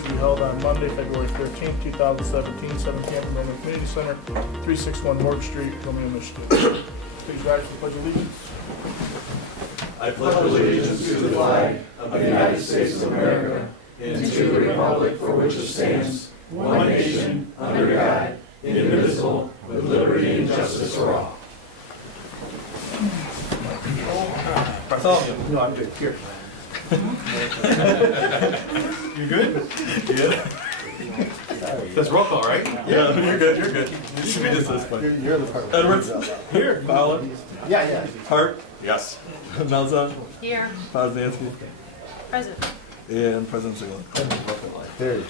Trustees to be held on Monday, February 13th, 2017, 7 p.m. in Romeo Community Center, 361 Morgan Street, Romeo, Michigan. Please rise for the Pledge of Allegiance. I pledge allegiance to the flag of the United States of America and to the republic for which it stands, one nation, under God, indivisible, with liberty and justice for all. Bartholomew. No, I'm good. Here. You good? Yeah. That's roll call, right? Yeah, you're good, you're good. You should be just this way. You're the part. Edwards? Here. Fowler? Yeah. Hart? Yes. Melza? Here. Poznansky? Present. And President Ziegler. There you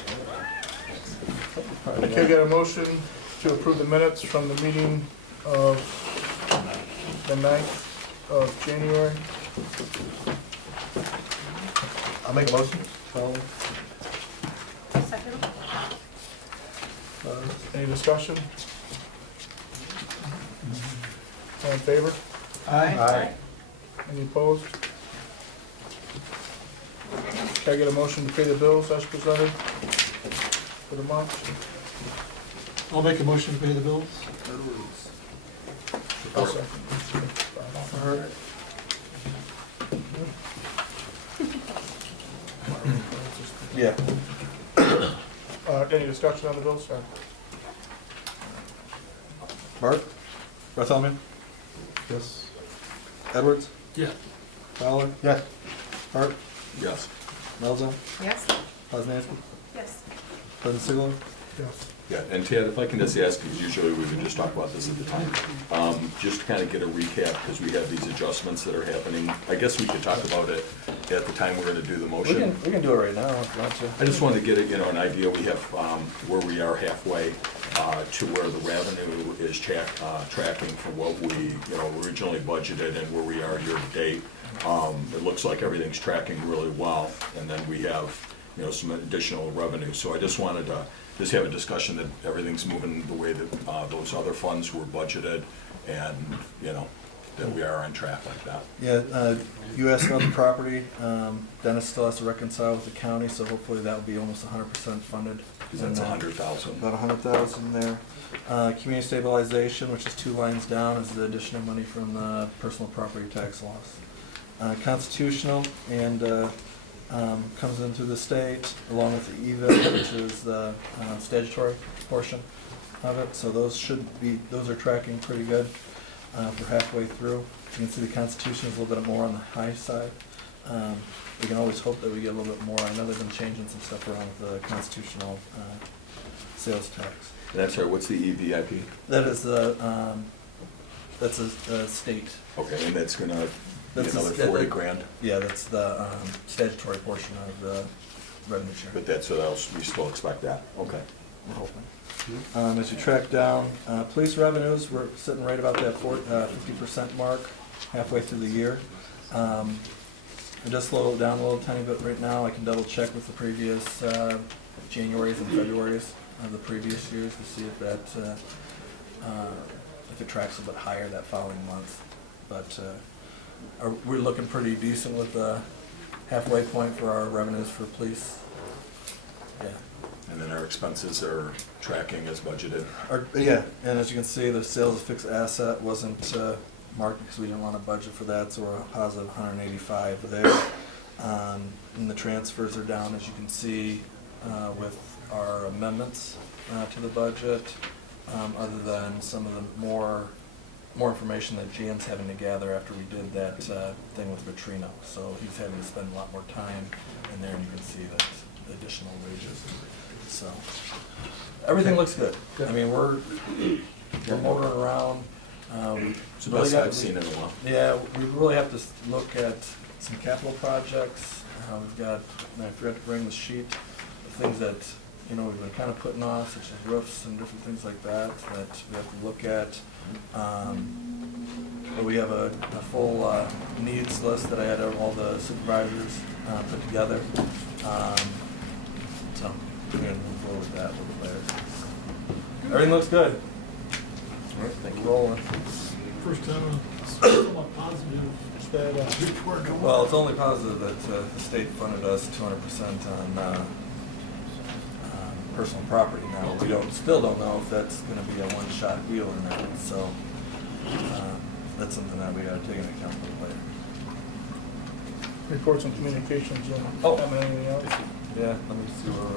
Can I get a motion to approve the minutes from the meeting of the 9th of January? I'll make a motion. Second. Any discussion? All in favor? Aye. Any opposed? Can I get a motion to pay the bills as presented for the month? I'll make a motion to pay the bills. I'll second. Yeah. Any discussion on the bills? Sorry. Mark? Bartholomew? Yes. Edwards? Yeah. Fowler? Yes. Hart? Yes. Melza? Yes. Poznansky? Yes. President Ziegler? Yes. Yeah, and Ted, if I can just ask, because usually we would just talk about this at the time, just to kind of get a recap, because we have these adjustments that are happening. I guess we could talk about it at the time we're going to do the motion. We can do it right now if you want to. I just wanted to get an idea. We have where we are halfway to where the revenue is tracking from what we originally budgeted and where we are year to date. It looks like everything's tracking really well, and then we have some additional revenue. So I just wanted to just have a discussion that everything's moving the way that those other funds were budgeted, and that we are on track like that. Yeah, you asked about the property. Dennis still has to reconcile with the county, so hopefully that will be almost 100% funded. Because that's 100,000. About 100,000 there. Community stabilization, which is 2 lines down, is the additional money from the personal property tax loss. Constitutional and comes in through the state, along with the EVIT, which is the statutory portion of it. So those are tracking pretty good for halfway through. You can see the Constitution is a little bit more on the high side. We can always hope that we get a little bit more. I know they've been changing some stuff around with the constitutional sales tax. And I'm sorry, what's the EVIP? That is that's a state. Okay, and that's gonna be That's another 40 grand, Yeah, that's the statutory portion of the revenue share. but we still expect that. Okay. We're hoping. As you track down, police revenues, we're sitting right about that 50% mark halfway through the year. I just slowed it down a little tiny bit right now. I can double check with the previous Januaries and Februaries of the previous years to see if that if it tracks a bit higher that following month. But we're looking pretty decent with the halfway point for our revenues for police. Yeah. And then our expenses are tracking as budgeted. Yeah, and as you can see, the sales of fixed asset wasn't marked because we didn't want to budget for that, so we're a positive 185 there. And the transfers are down, as you can see, with our amendments to the budget, other than some of the more information that Jan's having to gather after we did that thing with Vitrino. So he's having to spend a lot more time in there, and you can see that the additional wages. So everything looks good. I mean, we're motoring around. It's the best I've seen in a while. Yeah, we really have to look at some capital projects. We've got, and I forgot to bring the sheet of things that we've been kind of putting off, such as roofs and different things like that we have to look at. But we have a full needs list that I had all the supervisors put together. So we're going to move forward with that a little bit later. Everything looks good. All right, thank you. Rolling. First time somewhat positive report. Well, it's only positive that the state funded us 200% personal property now. We still don't know if that's gonna be a one-shot deal or not, so, that's something that we gotta take into account a little later. Reports and communications, Jim. Oh. Have anything else? Yeah, let me see where we're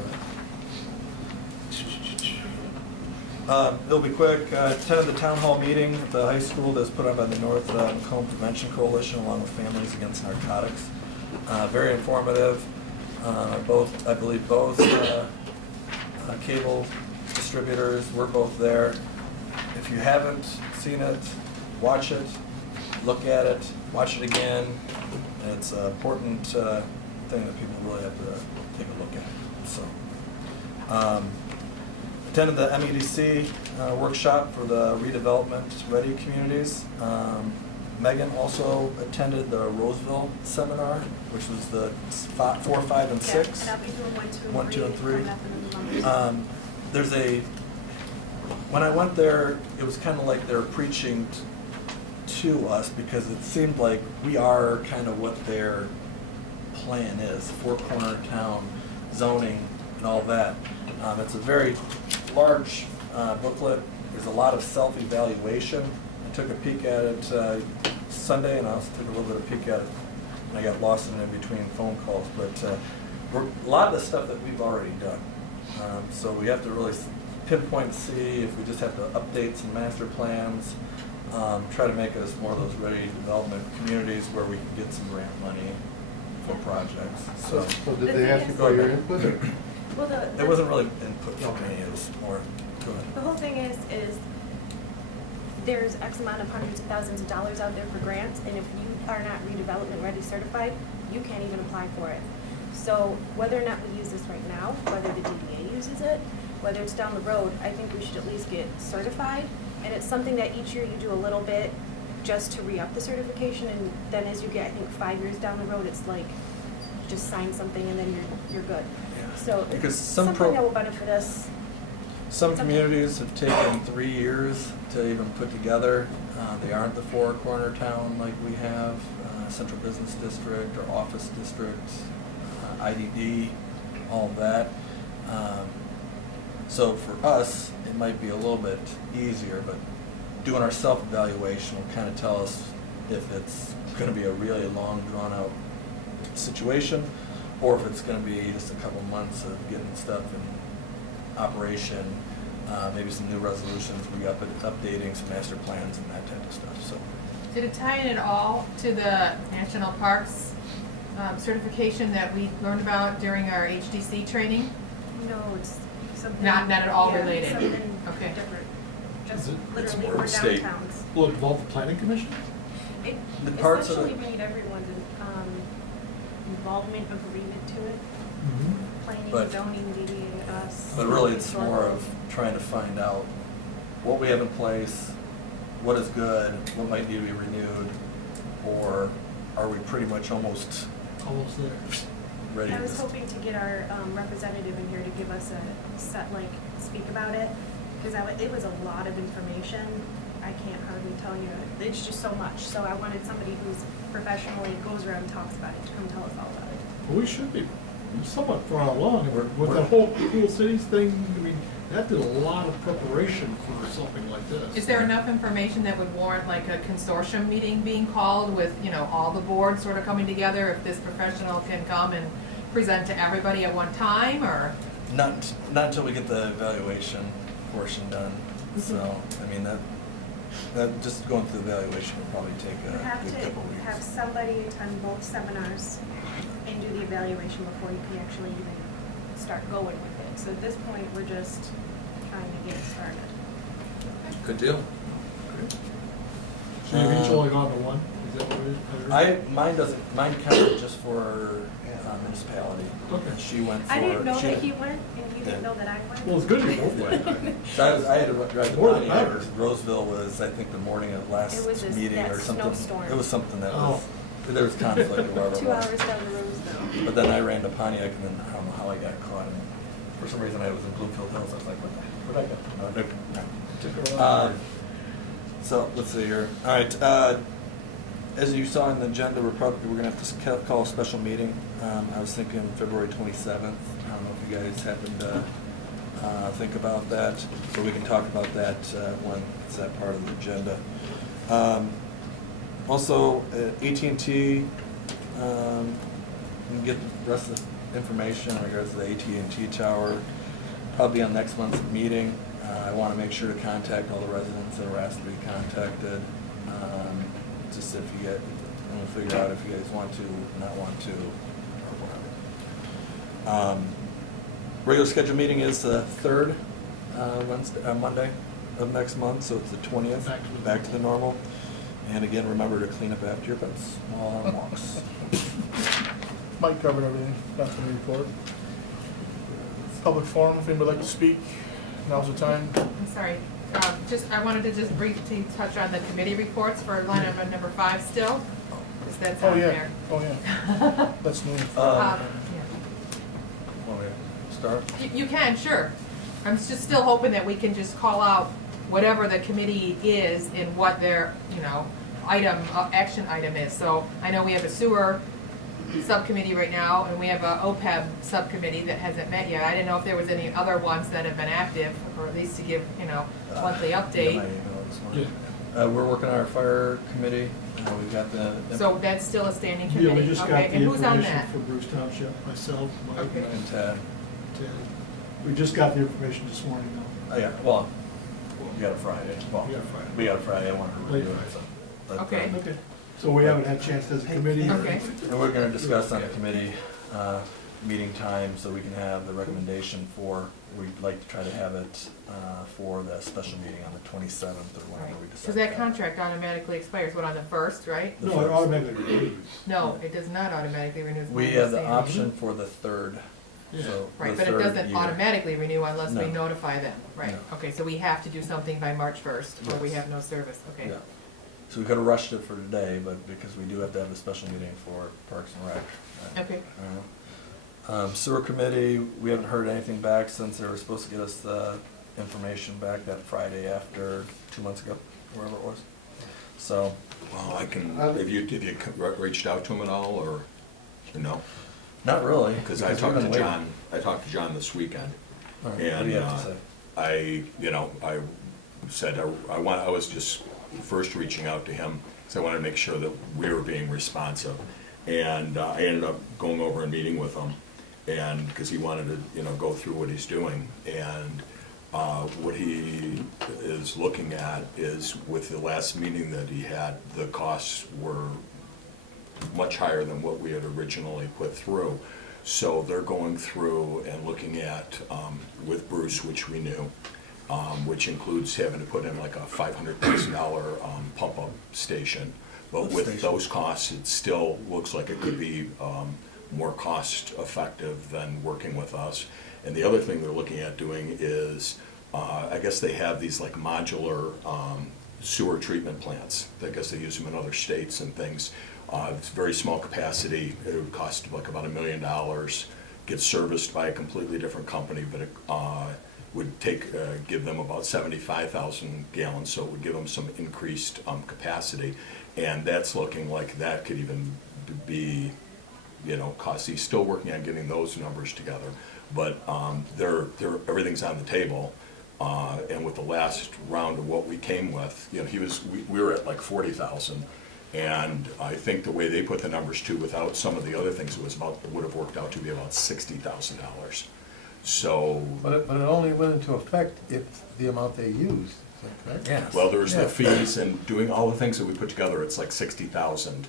at. It'll be quick. Attended the town hall meeting at the high school that's put on by the North Macomb Prevention Coalition along with Families Against Narcotics. Very informative. I believe both cable distributors were both there. If you haven't seen it, watch it, look at it, watch it again. It's an important thing that people really have to take a look at. So, attended the MEDC workshop for the redevelopment ready communities. Megan also attended the Roseville seminar, which was the 4, 5, and 6. Yeah, I'll be doing 1, 2, and 3. 1, 2, and 3. coming up in the month. When I went there, it was kind of like they were preaching to us because it seemed like we are kind of what their plan is, four-corner town zoning and all that. It's a very large booklet. There's a lot of self-evaluation. I took a peek at it Sunday, and I also took a little bit of peek at it, and I got lost in between phone calls. But a lot of the stuff that we've already done. So we have to really pinpoint and see if we just have to update some master plans, try to make us more of those ready development communities where we can get some grant money for projects. So So did they ask you for your input? Well, it wasn't really input for me, it was more to The it. whole thing is there's X amount of hundreds of thousands of dollars out there for grants, and if you are not redevelopment ready certified, you can't even apply for it. So whether or not we use this right now, whether the DDA uses it, whether it's down the road, I think we should at least get certified. And it's something that each year you do a little bit just to re-up the certification, and then as you get, I think, 5 years down the road, it's like, just sign something and then you're good. Yeah. So Because it's some something that will benefit us. Some communities have taken 3 years to even put together. They aren't the four-corner town like we have, Central Business District or Office District, IDD, all of that. So for us, it might be a little bit easier, but doing our self-evaluation will kind of tell us if it's going to be a really long, drawn-out situation, or if it's going to be just a couple months of getting stuff in operation, maybe some new resolutions, updating some master plans and that type of stuff. So, Did it tie in at all to the National Parks certification that we learned about during our HDC training? No, it's something. Not at all yeah, related. Something Okay. different. Just Is it- it's literally more for state. downtowns. Will it involve the planning commission? It The parts of essentially it- we need everyone's involvement, agreement to it. Planning, But- zoning, DDA, us. but really, it's more historical. of trying to find out what we have in place, what is good, what might need to be renewed, or are we pretty much almost Almost there. ready I to was hoping to get our representative in here to give us a set, speak about it, because it was a lot of information. I can't hardly tell you, it's just so much. So I wanted somebody who's professionally goes around and talks about it to come tell us all about it. Well, we should be somewhat far along. We're- With we're- that whole cool cities thing, I mean, that did a lot of preparation for something like this. Is there enough information that would warrant like a consortium meeting being called with, all the boards sort of coming together if this professional can come and present to everybody at one time, or? Not until we get the evaluation portion done. So, I mean, that just going through the evaluation will probably take You a have good couple to weeks. have somebody attend both seminars and do the evaluation before you can actually even start going with it. So at this point, we're just trying to get it started. Good deal. So you've each only gone to one? Is that what it is? Mine counted just for municipality. Okay. And she went for. I didn't know she that didn't- he went, and you didn't Yeah. know that I went. Well, it's good you both went. So I had to drive to More the Pontiac. better. Roseville was, I think, the morning of last It was this- meeting that or something. snowstorm. It was something that Oh. was, there was conflict or whatever. it 2 was. hours down the road, though. But then I ran to Pontiac, and then I don't know how I got caught. And for some reason, I was in Bloomfield Hills. I was like, where'd I go? Took her on. So let's see here. All right. As you saw in the agenda, we're going to have to call a special meeting. I was thinking February 27th. I don't know if you guys happened to think about that, so we can talk about that when it's that part of the agenda. Also, AT&T, you can get the rest of the information in regards to the AT&T tower, probably on next month's meeting. I want to make sure to contact all the residents that were asked to be contacted, just if you get, and we'll figure out if you guys want to, not want to, or whatever. Regular scheduled meeting is the third Monday of next month, so it's the 20th, back to the normal. And again, remember to clean up after your pets while on walks. Mike covered everything, nothing to report. Public forum, if anybody would like to speak, now's the time. I'm sorry, I wanted to just briefly touch on the committee reports for line item number 5 still, because that's Oh, on yeah, there. oh, yeah. That's new. Yeah. Want me to start? You can, sure. I'm just still hoping that we can just call out whatever the committee is and what their, action item is. So I know we have a sewer subcommittee right now, and we have a OPEB subcommittee that hasn't met yet. I didn't know if there was any other ones that have been active, or at least to give, monthly Yeah, update. my email this morning. We're working on our fire committee. We've got the. So that's still a standing Yeah, committee? we just Okay, got the and who's on information that? for Bruce Township, myself, Mike, Okay. And Ted. Ted. We just got the information this morning, though. Oh, yeah, well, we got it Friday. Well, We got it Friday. We got it Friday, I wanted to review Late it, Friday. so. but, Okay. Okay, so we haven't had a chance as a committee? or- Okay. And we're gonna discuss on the committee, meeting time, so we can have the recommendation for, we'd like to try to have it, for the special meeting on the 27th or whenever we decide. Because that contract automatically expires, what, on the 1st, right? The No, it first. automatically renews. No, it does not automatically renew. We have the option for the 3rd, Yeah. so. Right, the but it 3rd doesn't year. automatically renew unless we No. notify them, right? No. Okay, so we have to do something by March 1st, or we Yes. have no service, okay? Yeah. So we could have rushed it for today, but because we do have to have a special meeting for Parks and Rec. Okay. Sewer committee, we haven't heard anything back since they were supposed to get us the information back that Friday after 2 months ago, wherever it was. So, Well, I can, have you reached out to him at all, or no? not really. Because I we've talked been to waiting. John, this weekend. All right, what do And you have to say? I said, I was just first reaching out to him, because I wanted to make sure that we were being responsive. And I ended up going over and meeting with him, and, because he wanted to, go through what he's doing. And what he is looking at is, with the last meeting that he had, the costs were much higher than what we had originally put through. So they're going through and looking at, with Bruce, which we knew, which includes having to put in like a $500,000 pump-up station. But with Station. those costs, it still looks like it could be more cost-effective than working with us. And the other thing they're looking at doing is, I guess they have these like modular sewer treatment plants. I guess they use them in other states and things. It's very small capacity. It would cost like about $1 million. Gets serviced by a completely different company, but it would give them about 75,000 gallons, so it would give them some increased capacity. And that's looking like that could even be, cost. He's still working on getting those numbers together, but everything's on the table. And with the last round of what we came with, we were at like 40,000. And I think the way they put the numbers too, without some of the other things, it would have worked out to be about $60,000. So, But it only went into effect if the amount they used, is that correct? Yes. well, there's the Yeah. fees and doing all the things that we put together, it's like 60,000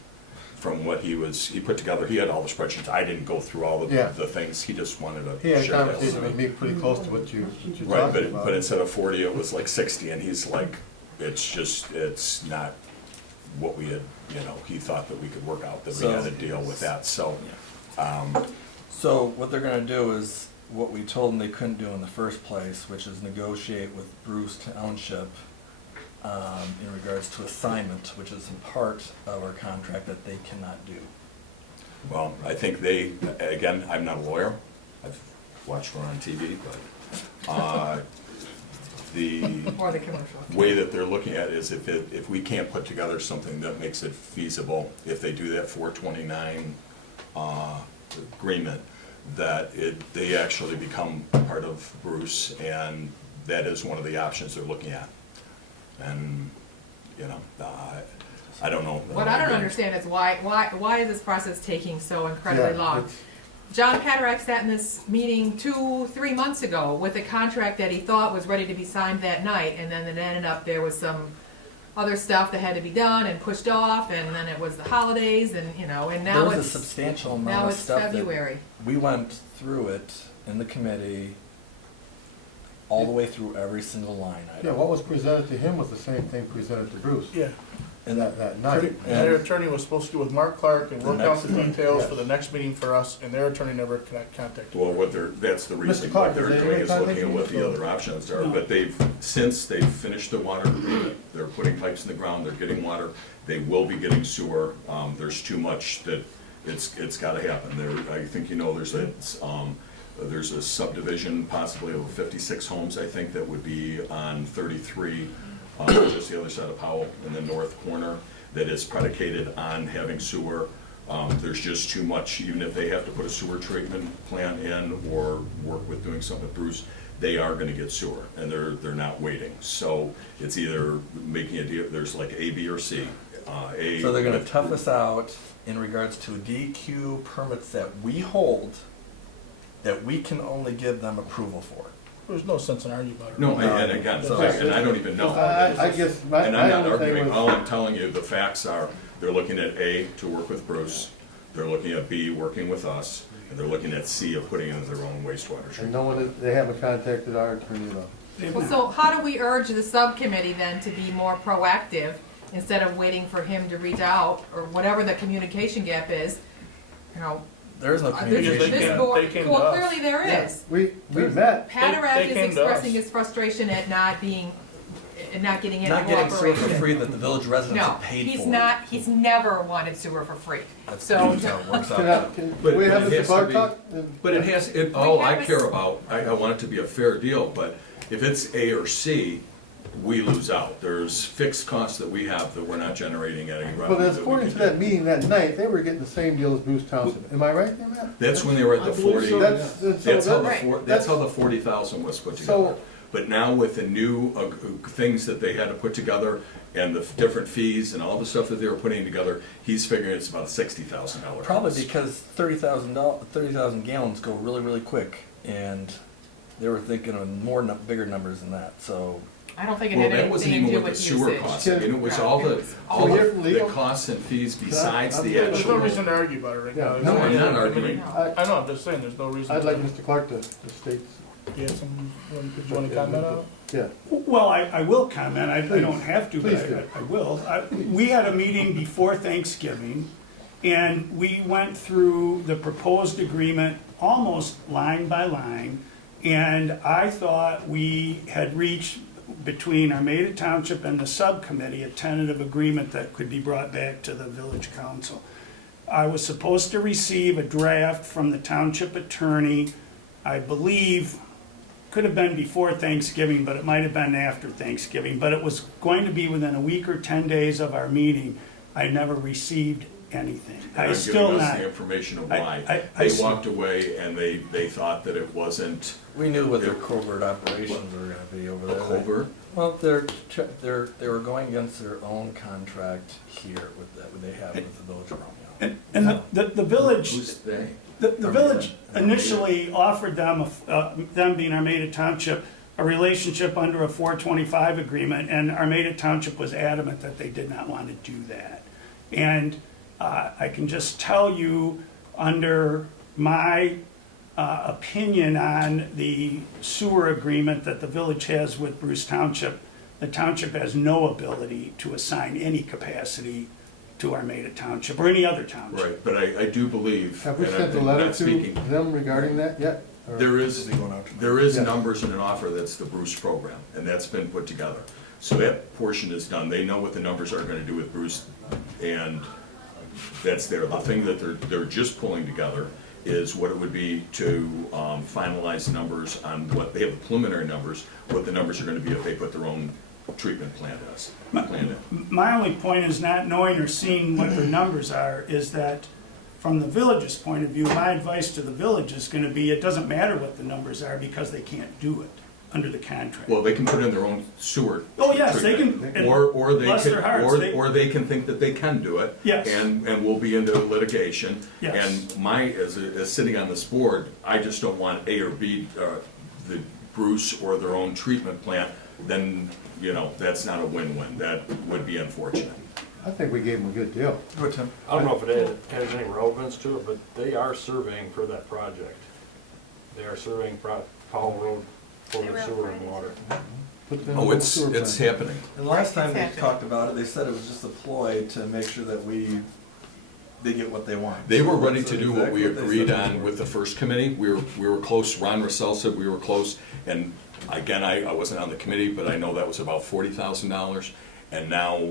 from what he put together. He had all the spreadsheets. I didn't go through all Yeah. the things. He just wanted to He had a share that with conversation me. with me pretty close to what you Right, talking about. but instead of 40, it was like 60, and he's like, it's not what we had, he thought that we could work out, that we had to deal with that, so. So what they're gonna do is what we told them they couldn't do in the first place, which is negotiate with Bruce Township in regards to assignment, which is a part of our contract that they cannot do. Well, I think again, I'm not a lawyer, I've watched her on TV, but, the Or the commercial. way that they're looking at it is if we can't put together something that makes it feasible, if they do that 429 agreement, that they actually become part of Bruce, and that is one of the options they're looking at. And, you know, I don't know. What I don't understand is why is this process taking so incredibly Yeah, long? it's- John Patrick sat in this meeting 2-3 months ago with a contract that he thought was ready to be signed that night, and then it ended up there was some other stuff that had to be done and pushed off, and then it was the holidays, and you know, and There now was a it's substantial amount now of it's stuff that February. we went through it in the committee, all the way through every single line Yeah, item. what was presented to him was the same thing presented to Bruce. Yeah. And That night. And their attorney was supposed to get with Mark Clark and work out the details Yes. for the next meeting for us, and their attorney never contacted. Well, that's the reason, Clark, what they're is there doing any is looking contact at what the you? other options are, but since they've finished the water agreement, they're putting pipes in the ground, they're getting water, they will be getting sewer, there's too much that it's gotta happen. I think you know, there's a subdivision possibly of 56 homes, I think, that would be on 33, just the other side of Powell in the north corner, that is predicated on having sewer. There's just too much, even if they have to put a sewer treatment plant in or work with doing something with Bruce, they are gonna get sewer, and they're not waiting. So it's either making a deal, there's like A, B, or C. So they're gonna tough us out in regards to DQ permits that we hold, that we can only give them approval for. There's no sense in arguing about it. No, and again, So- and I don't even know. I guess my And I'm not only thing arguing, all was, I'm telling you, the facts are, they're looking at A, to work with Bruce, they're looking at B, working with us, and they're looking at C, of putting in their own wastewater and treatment. no one, they haven't contacted our attorney at all. Well, so how do we urge the subcommittee then to be more proactive instead of waiting for him to reach out or whatever the communication gap is? You know, There is no Because communication. they this came- board, they came to well, us. clearly there Yeah, is. We met. Patrick they is came to expressing us. his frustration at not getting any Not getting sewer for cooperation. free that the village residents No, have paid for. he's never wanted sewer for free. That's So, how it works Can out. can But- we but have it Mr. has to Clark be- talk? But it has, all I have a- care about, I want it to be a fair deal, but if it's A or C, we lose out. There's fixed costs that we have that we're not generating any revenue. But that we according can to that get. meeting that night, they were getting the same deal as Bruce Township. Am I right there, Matt? That's when they were at the I believe 40. so. That's how the Right. that's how the 40,000 was put together. So- But now with the new things that they had to put together and the different fees and all the stuff that they were putting together, he's figuring it's about $60,000. Probably because 30,000 gallons go really, really quick, and they were thinking of bigger numbers than that, so. I don't think it Well, had that wasn't anything to even do with the with sewer usage. costs. I mean, it was Right. all It the, was all all the the- the costs and fees besides the There's There's no actual. reason to argue about it right now. Yeah. No, I'm not I mean, arguing. No. I know, I'm just saying, there's no reason. I'd like to- Mr. Clark to state, You have some, did you want to comment on it? yeah. Well, I will comment, I don't have to, but Please do. I will. We had a meeting before Thanksgiving, and we went through the proposed agreement almost line by line, and I thought we had reached, between Armada Township and the subcommittee, a tentative agreement that could be brought back to the village council. I was supposed to receive a draft from the township attorney, I believe, could have been before Thanksgiving, but it might have been after Thanksgiving, but it was going to be within a week or 10 days of our meeting. I never received anything. And I I'm still giving us not. the information of I- why. I They see. walked away and they thought that it wasn't We knew what their covert operations were gonna be over a there. covert. Well, they were going against their own contract here with that, they have with the village of Romeo. And the village, Who's they? the village initially offered them, them being Armada Township, a relationship under a 425 agreement, and Armada Township was adamant that they did not want to do that. And I can just tell you, under my opinion on the sewer agreement that the village has with Bruce Township, the township has no ability to assign any capacity to Armada Township or any other township. Right, but I do believe, Have we and sent a I'm letter not to speaking, them regarding that yet? Or- there is, Going out to- there is Yeah. numbers in an offer that's the Bruce program, and that's been put together. So that portion is done. They know what the numbers are gonna do with Bruce, and that's there. The thing that they're just pulling together is what it would be to finalize numbers on what, they have preliminary numbers, what the numbers are gonna be if they put their own treatment plant in. My only point is not knowing or seeing what their numbers are, is that from the village's point of view, my advice to the village is gonna be, it doesn't matter what the numbers are because they can't do it under the contract. Well, they can put in their own sewer. Oh, yes, they treatment. can- Or they bless can, their hearts, they- or they can think that they can do it. Yes. And we'll be into litigation. Yes. And as sitting on this board, I just don't want A or B, the Bruce or their own treatment plant, then, that's not a win-win. That would be unfortunate. I think we gave them a good deal. Go Tim. I don't know if it has any relevance to it, but they are surveying for that project. They are surveying Powell Road for the sewer and water. Put them in Oh, the it's sewer plant. happening. And last time It's they happening. talked about it, they said it was just a ploy to make sure that they get what they want. They were So ready that's to do what we exactly they agreed said on before. with the first committee. We were close. Ron Russell said we were close. And again, I wasn't on the committee, but I know that was about $40,000. And now,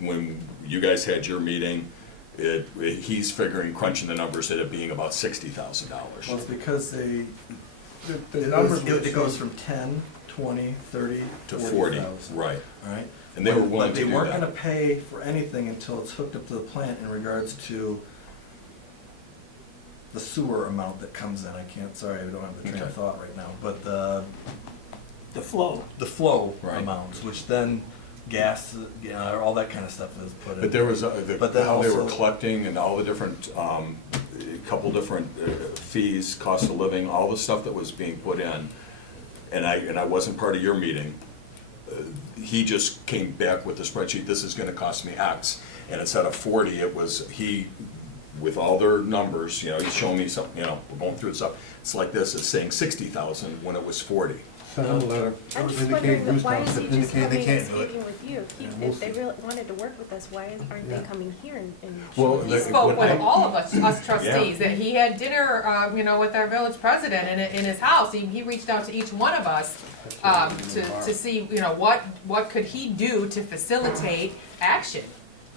when you guys had your meeting, he's figuring, crunching the numbers, at it being about $60,000. Well, it's because The it numbers goes- would it goes change. from 10, 20, 30, To 40, 40,000. right. All right? And they were willing But to do they weren't that. gonna pay for anything until it's hooked up to the plant in regards to the sewer amount that comes in. I can't, sorry, I don't have the train of Okay. thought right now, but the flow. flow Right. amounts, which then gas, all that kind of stuff is put in. But there was, But then how they were also- collecting and all the different, couple different fees, cost of living, all the stuff that was being put in. And I wasn't part of your meeting. He just came back with the spreadsheet, this is gonna cost me X. And instead of 40, it was, with all their numbers, he's showing me something, we're going through the stuff. It's like this, it's saying 60,000 when it was 40. Send them a letter. I'm just Indicate wondering, Bruce why Township, is he just indicate coming they and can't do it. speaking with you? Yeah, we'll If they see. really wanted to work with us, why aren't they coming here and? Well, He the- spoke when I- with all of us trustees, that he had dinner, with our village president in his house. He reached out to each one of us, to see, what could he do to facilitate action?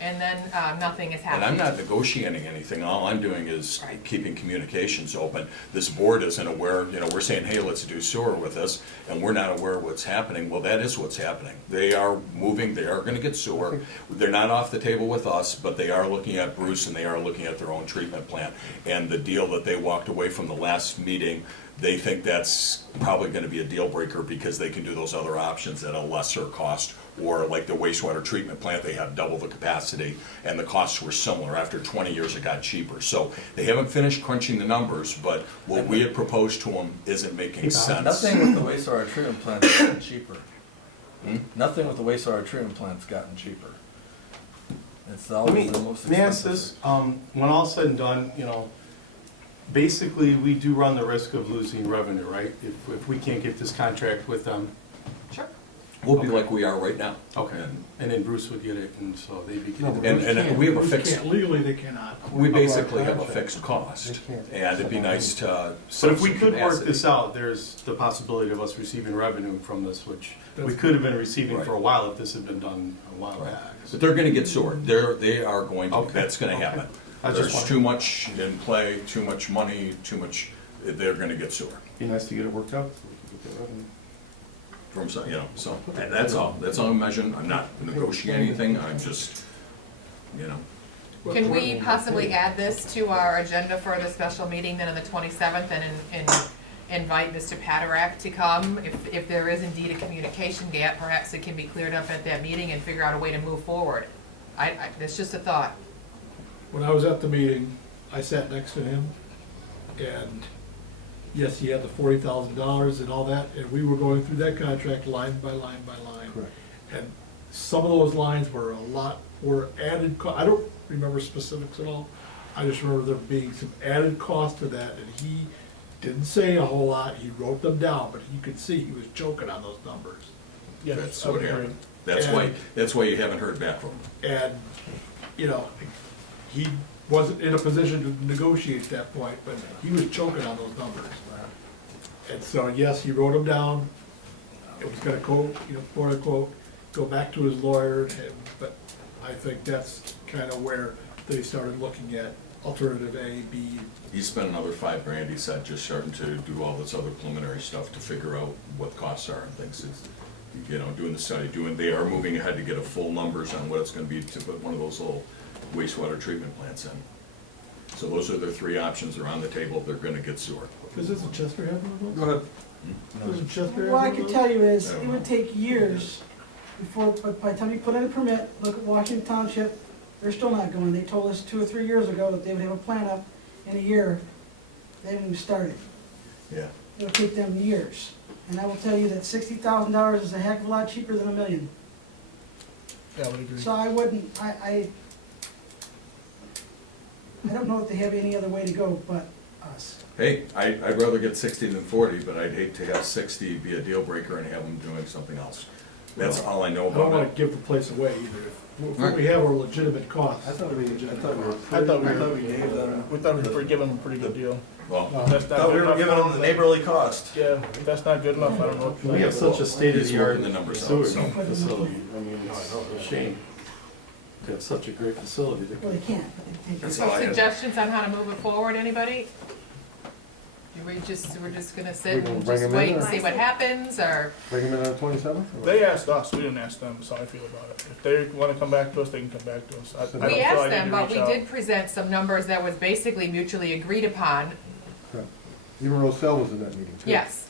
And then, nothing has And happened. I'm not negotiating anything, all I'm doing is Right. keeping communications open. This board isn't aware, we're saying, hey, let's do sewer with this, and we're not aware of what's happening. Well, that is what's happening. They are moving, they are gonna get sewer. They're not off the table with us, but they are looking at Bruce and they are looking at their own treatment plant. And the deal that they walked away from the last meeting, they think that's probably gonna be a deal breaker because they can do those other options at a lesser cost. Or like the wastewater treatment plant, they have double the capacity, and the costs were similar. After 20 years, it got cheaper. So they haven't finished crunching the numbers, but what we had proposed to them isn't making sense. Nothing with the wastewater treatment plant's gotten cheaper. Nothing with the wastewater treatment plant's gotten cheaper. It's always the most Let me ask expensive. this, when all's said and done, basically, we do run the risk of losing revenue, right? If we can't get this contract with them. Sure. We'll be like we are right now. Okay. And And then Bruce would get it, and so they'd be getting. And we have a Bruce fixed, can't- Legally, they cannot. we basically have a contract. fixed cost. They can't. And it'd be nice to. But if we some could work capacity. this out, there's the possibility of us receiving revenue from this, which we could have been receiving for a while if this had been done a while Right. back. But they're gonna get sewer. They are going to, Okay. that's gonna Okay. happen. I just There's wanted- too much in play, too much money, they're gonna get sewer. Be nice to get it worked out. so we can get the revenue. From, so, and that's all I'm measuring. I'm not negotiating anything, I'm just, Can we possibly add this to our agenda for the special meeting then on the 27th and invite Mr. Paderak to come? If there is indeed a communication gap, perhaps it can be cleared up at that meeting and figure out a way to move forward. That's just a thought. When I was at the meeting, I sat next to him, and yes, he had the $40,000 and all that, and we were going through that contract line by line by line. Correct. And some of those lines were were added, I don't remember specifics at all. I just remember there being some added cost to that, and he didn't say a whole lot, he wrote them down, but you could see he was choking on those numbers. that's I'm what hearing. happened. That's why you haven't heard back from them. And, he wasn't in a position to negotiate at that point, but he was choking on those numbers. And so, yes, he wrote them down. It was gonna quote, quote unquote, go back to his lawyer, but I think that's kind of where they started looking at alternative A, B. He spent another $5,000, he said, just starting to do all this other preliminary stuff to figure out what costs are and things. It's, doing the study, they are moving ahead to get a full numbers on what it's gonna be to put one of those little wastewater treatment plants in. So those are the three options that are on the table, they're gonna get sewer. Doesn't Chester have one of Go those? ahead. Doesn't Chester have What I one can of those? tell you is, I don't it know. would take years before, but by the time you put in a permit, look at Washington Township, they're still not going. They told us 2 or 3 years ago that they would have a plan up in a year. They haven't even started. Yeah. It'll take them years. And I will tell you that $60,000 is a heck of a lot cheaper than $1 million. Yeah, I would agree. So I wouldn't, I don't know if they have any other way to go but us. Hey, I'd rather get 60 than 40, but I'd hate to have 60 be a deal breaker and have them doing something else. That's all I know I don't about wanna it. give the place away either. If we have our legitimate costs. I thought we gave them, We thought we were giving them a pretty good deal. Well, That's not thought we good were enough. giving them the neighborly cost. Yeah, if that's not good enough, I don't know. what- We have such a state-of-the-art He's working the numbers out, sewage so. facility, I mean, it's a shame to have such a great facility. Well, they can't, but they take That's it. all So I had. suggestions on how to move it forward, anybody? We're just gonna sit We're gonna and bring just them wait in, and or- see what happens, or? Bring them in on the 27th? They asked us, we didn't ask them, that's how I feel about it. If they wanna come back to us, they can come back to us. I don't We feel asked I need them, to but reach we out. did present some numbers that was basically mutually agreed upon, Even Rossell was in that meeting too. yes.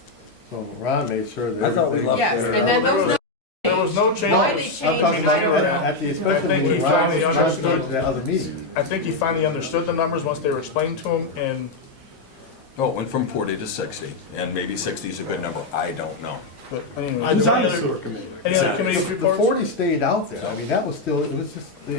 So Ron made sure that I thought we everything. left Yes, there. and then those numbers There was no change. Why they I'm changed talking it? about at the I inspection think he meeting, Ron finally Ron understood. came to that other meeting. I think he finally understood the numbers once they were explained to him, and Oh, it went from 40 to 60, and maybe 60 is a good number, I don't know. but anyway. I was on any the other- sewer committee. Any other committee The reports? 40 stayed out there. I mean, that was still, it was just the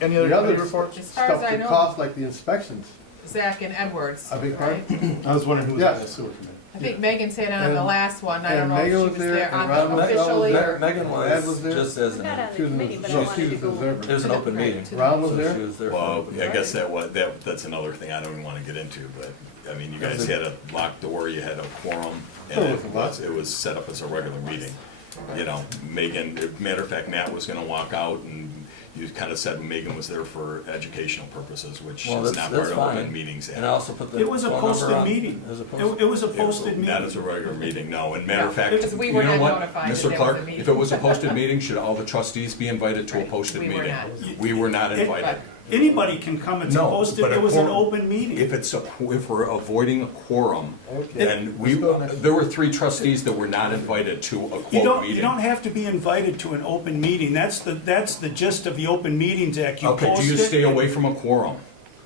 Any other the committee reports? As far as stuff I that know, cost, like the inspections. Zach and Edwards, I beg right? I was wondering who was on Yes. the sewer committee. I think Megan stayed on the And- last one, I don't and know if she Megan was was there, there and on Ron was there. officially, or. Megan Ed was was there. just as I'm an, not on She the was in committee, but no, I she wanted to was an go. observer. it was an open meeting. Ron was So there? she was there. for Well, the- I guess that's another thing I don't even wanna get into, but, I mean, you guys had a locked door, you had a quorum, and it was set up as a regular meeting. You know, Megan, matter of fact, Matt was gonna walk out, and you kinda said Megan was there for educational purposes, which Well, is that's, not that's part of open fine. meetings. And I also put the It was a phone number posted on. meeting. It was a posted. It was a posted Not as meeting. a regular meeting, no, and matter of No, fact, because we you were know not what, notified that Mr. there was Clark, a meeting. if it was a posted meeting, should all the trustees be invited to a Right, posted we were meeting? not. We were not invited. Anybody can come, it's a No, posted, but a it was an quorum- open meeting. If we're avoiding a quorum, Okay. and Let's go next. there were 3 trustees that were not invited to a You quote don't meeting. have to be invited to an open meeting. That's the gist of the Open Meetings Act. You Okay, do post you it, stay away from a quorum?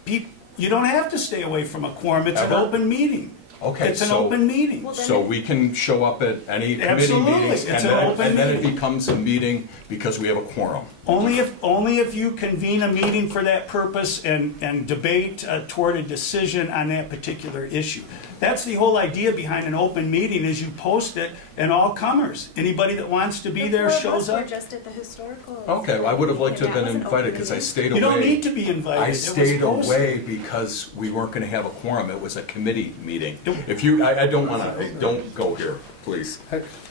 You don't have to stay away from a quorum. It's an Ever? open meeting. Okay, It's an so- open meeting. Well, then So we can show up at any committee Absolutely, meetings, it's an open and then it meeting. becomes a meeting because we have a quorum. Only if you convene a meeting for that purpose and debate toward a decision on that particular issue. That's the whole idea behind an open meeting, is you post it and all comers, anybody that wants to be The there four of shows us were up. just at the historical. Okay, well, I would have liked to have That been was an invited open because I meeting. stayed away. You don't need to be invited. I It was stayed posted. away because we weren't gonna have a quorum, it was a committee meeting. If you, I don't wanna, don't go here, please.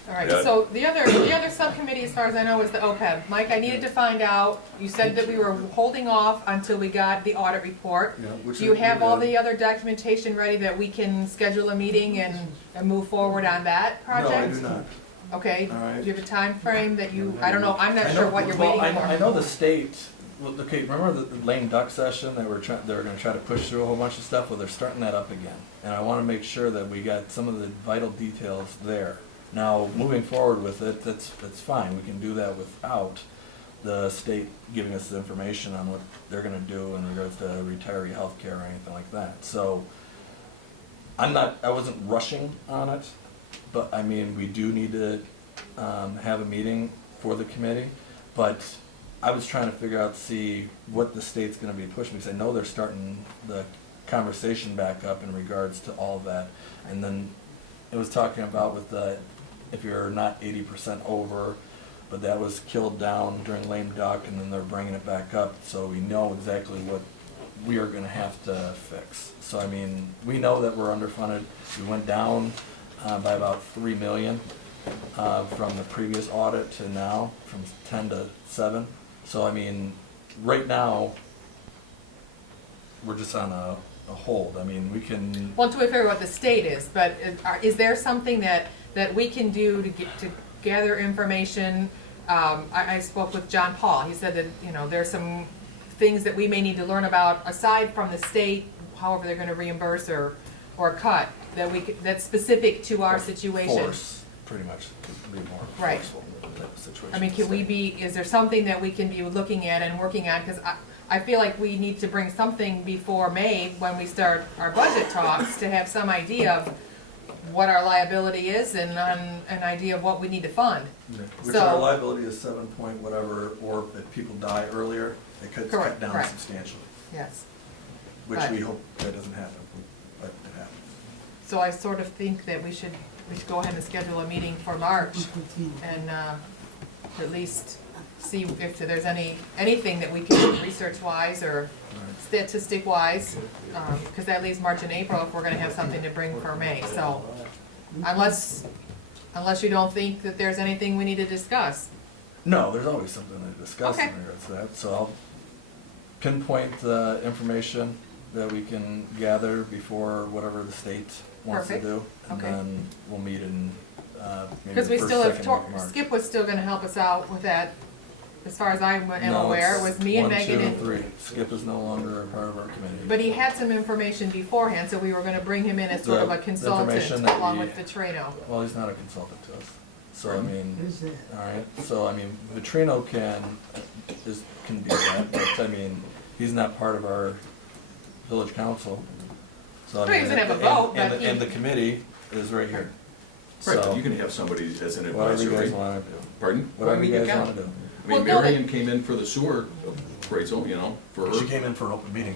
All right, Yeah. so the other subcommittee, as far as I know, is the OPEB. Mike, I needed to find out, you said that we were holding off until we got the audit report. Yeah, which Do you is have all good. the other documentation ready that we can schedule a meeting and move forward on that project? No, I do not. Okay, All right. do you have a time frame that you, I don't know, I'm not I sure know- what you're well, waiting for. I know the state, well, okay, remember the lame duck session, they were gonna try to push through a whole bunch of stuff, well, they're starting that up again. And I wanna make sure that we got some of the vital details there. Now, moving forward with it, that's fine, we can do that without the state giving us the information on what they're gonna do in regards to retiree healthcare or anything like that. So, I wasn't rushing on it, but I mean, we do need to have a meeting for the committee. But I was trying to figure out, see what the state's gonna be pushing, because I know they're starting the conversation back up in regards to all of that. And then it was talking about with the, if you're not 80% over, but that was killed down during lame duck, and then they're bringing it back up, so we know exactly what we are gonna have to fix. So I mean, we know that we're underfunded. We went down by about 3 million from the previous audit to now, from 10 to 7. So I mean, right now, we're just on a hold. I mean, we can. Well, until we figure out what the state is, but is there something that we can do to gather information? I spoke with John Paul, he said that, you know, there's some things that we may need to learn about aside from the state however they're gonna reimburse or cut, that that's specific to our situation. Force, pretty much, could be more Right. forceful type of situation. I mean, can we be, is there something that we can be looking at and working on? Because I feel like we need to bring something before May, when we start our budget talks, to have some idea of what our liability is and an idea of what we need to fund. Which So- our liability is 7 point whatever, or if people die earlier, it could cut Correct, down correct. substantially, Yes. which But- we hope that doesn't happen, but it happens. So I sort of think that we should go ahead and schedule a meeting for March and at least see if there's anything that we can research-wise or statistic-wise, because that leaves March and April if we're gonna have something to bring for May. So unless you don't think that there's anything we need to discuss. No, there's always something to discuss in Okay. regards to that, so I'll pinpoint the information that we can gather before whatever the state wants to Perfect. do. And Okay. then we'll meet in, maybe Because the we first, still have, second week of March. Skip was still gonna help us out with that, as far as I am No, aware. It it's was me and 1, 2, Megan and. 3. Skip is no longer a part of our committee. But he had some information beforehand, so we were gonna bring him in as sort of a The consultant information that along we- with Vitrino. Well, he's not a consultant to us, so I mean, What is that? all right, so I mean, Vitrino can do that, but I mean, he's not part of our village council. So I Right, he mean, doesn't have a vote, and but the committee is right here. Right, So, you can have somebody as an whatever advisor, you guys right? wanna do, Pardon? whatever you guys can. wanna do. I mean, Well, no, Marion came in for the sewer appraisal, you know, for her. She came in for an open meeting.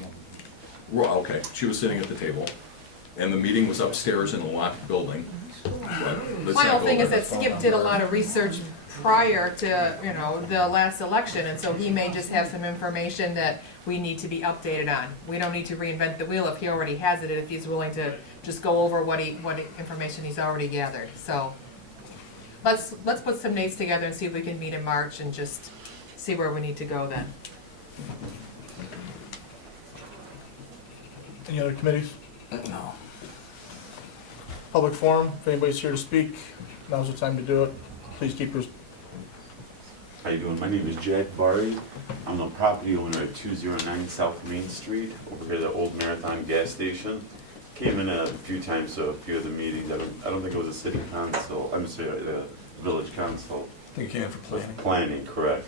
Well, okay, she was sitting at the table, and the meeting was upstairs in a locked building. But let's My not whole go thing is there. that Skip did a lot of research prior to, the last election, and so he may just have some information that we need to be updated on. We don't need to reinvent the wheel if he already has it, if he's willing to just go over what information he's already gathered, so. Let's put some dates together and see if we can meet in March and just see where we need to go then. Any other committees? No. Public forum, if anybody's here to speak, now's the time to do it. Please keep your, How you doing? My name is Jed Bari. I'm the property owner at 209 South Main Street, over here, the old Marathon gas station. Came in a few times to a few of the meetings. I don't think it was a city council, I'm sorry, the village council. I think you came in for planning. Planning, correct.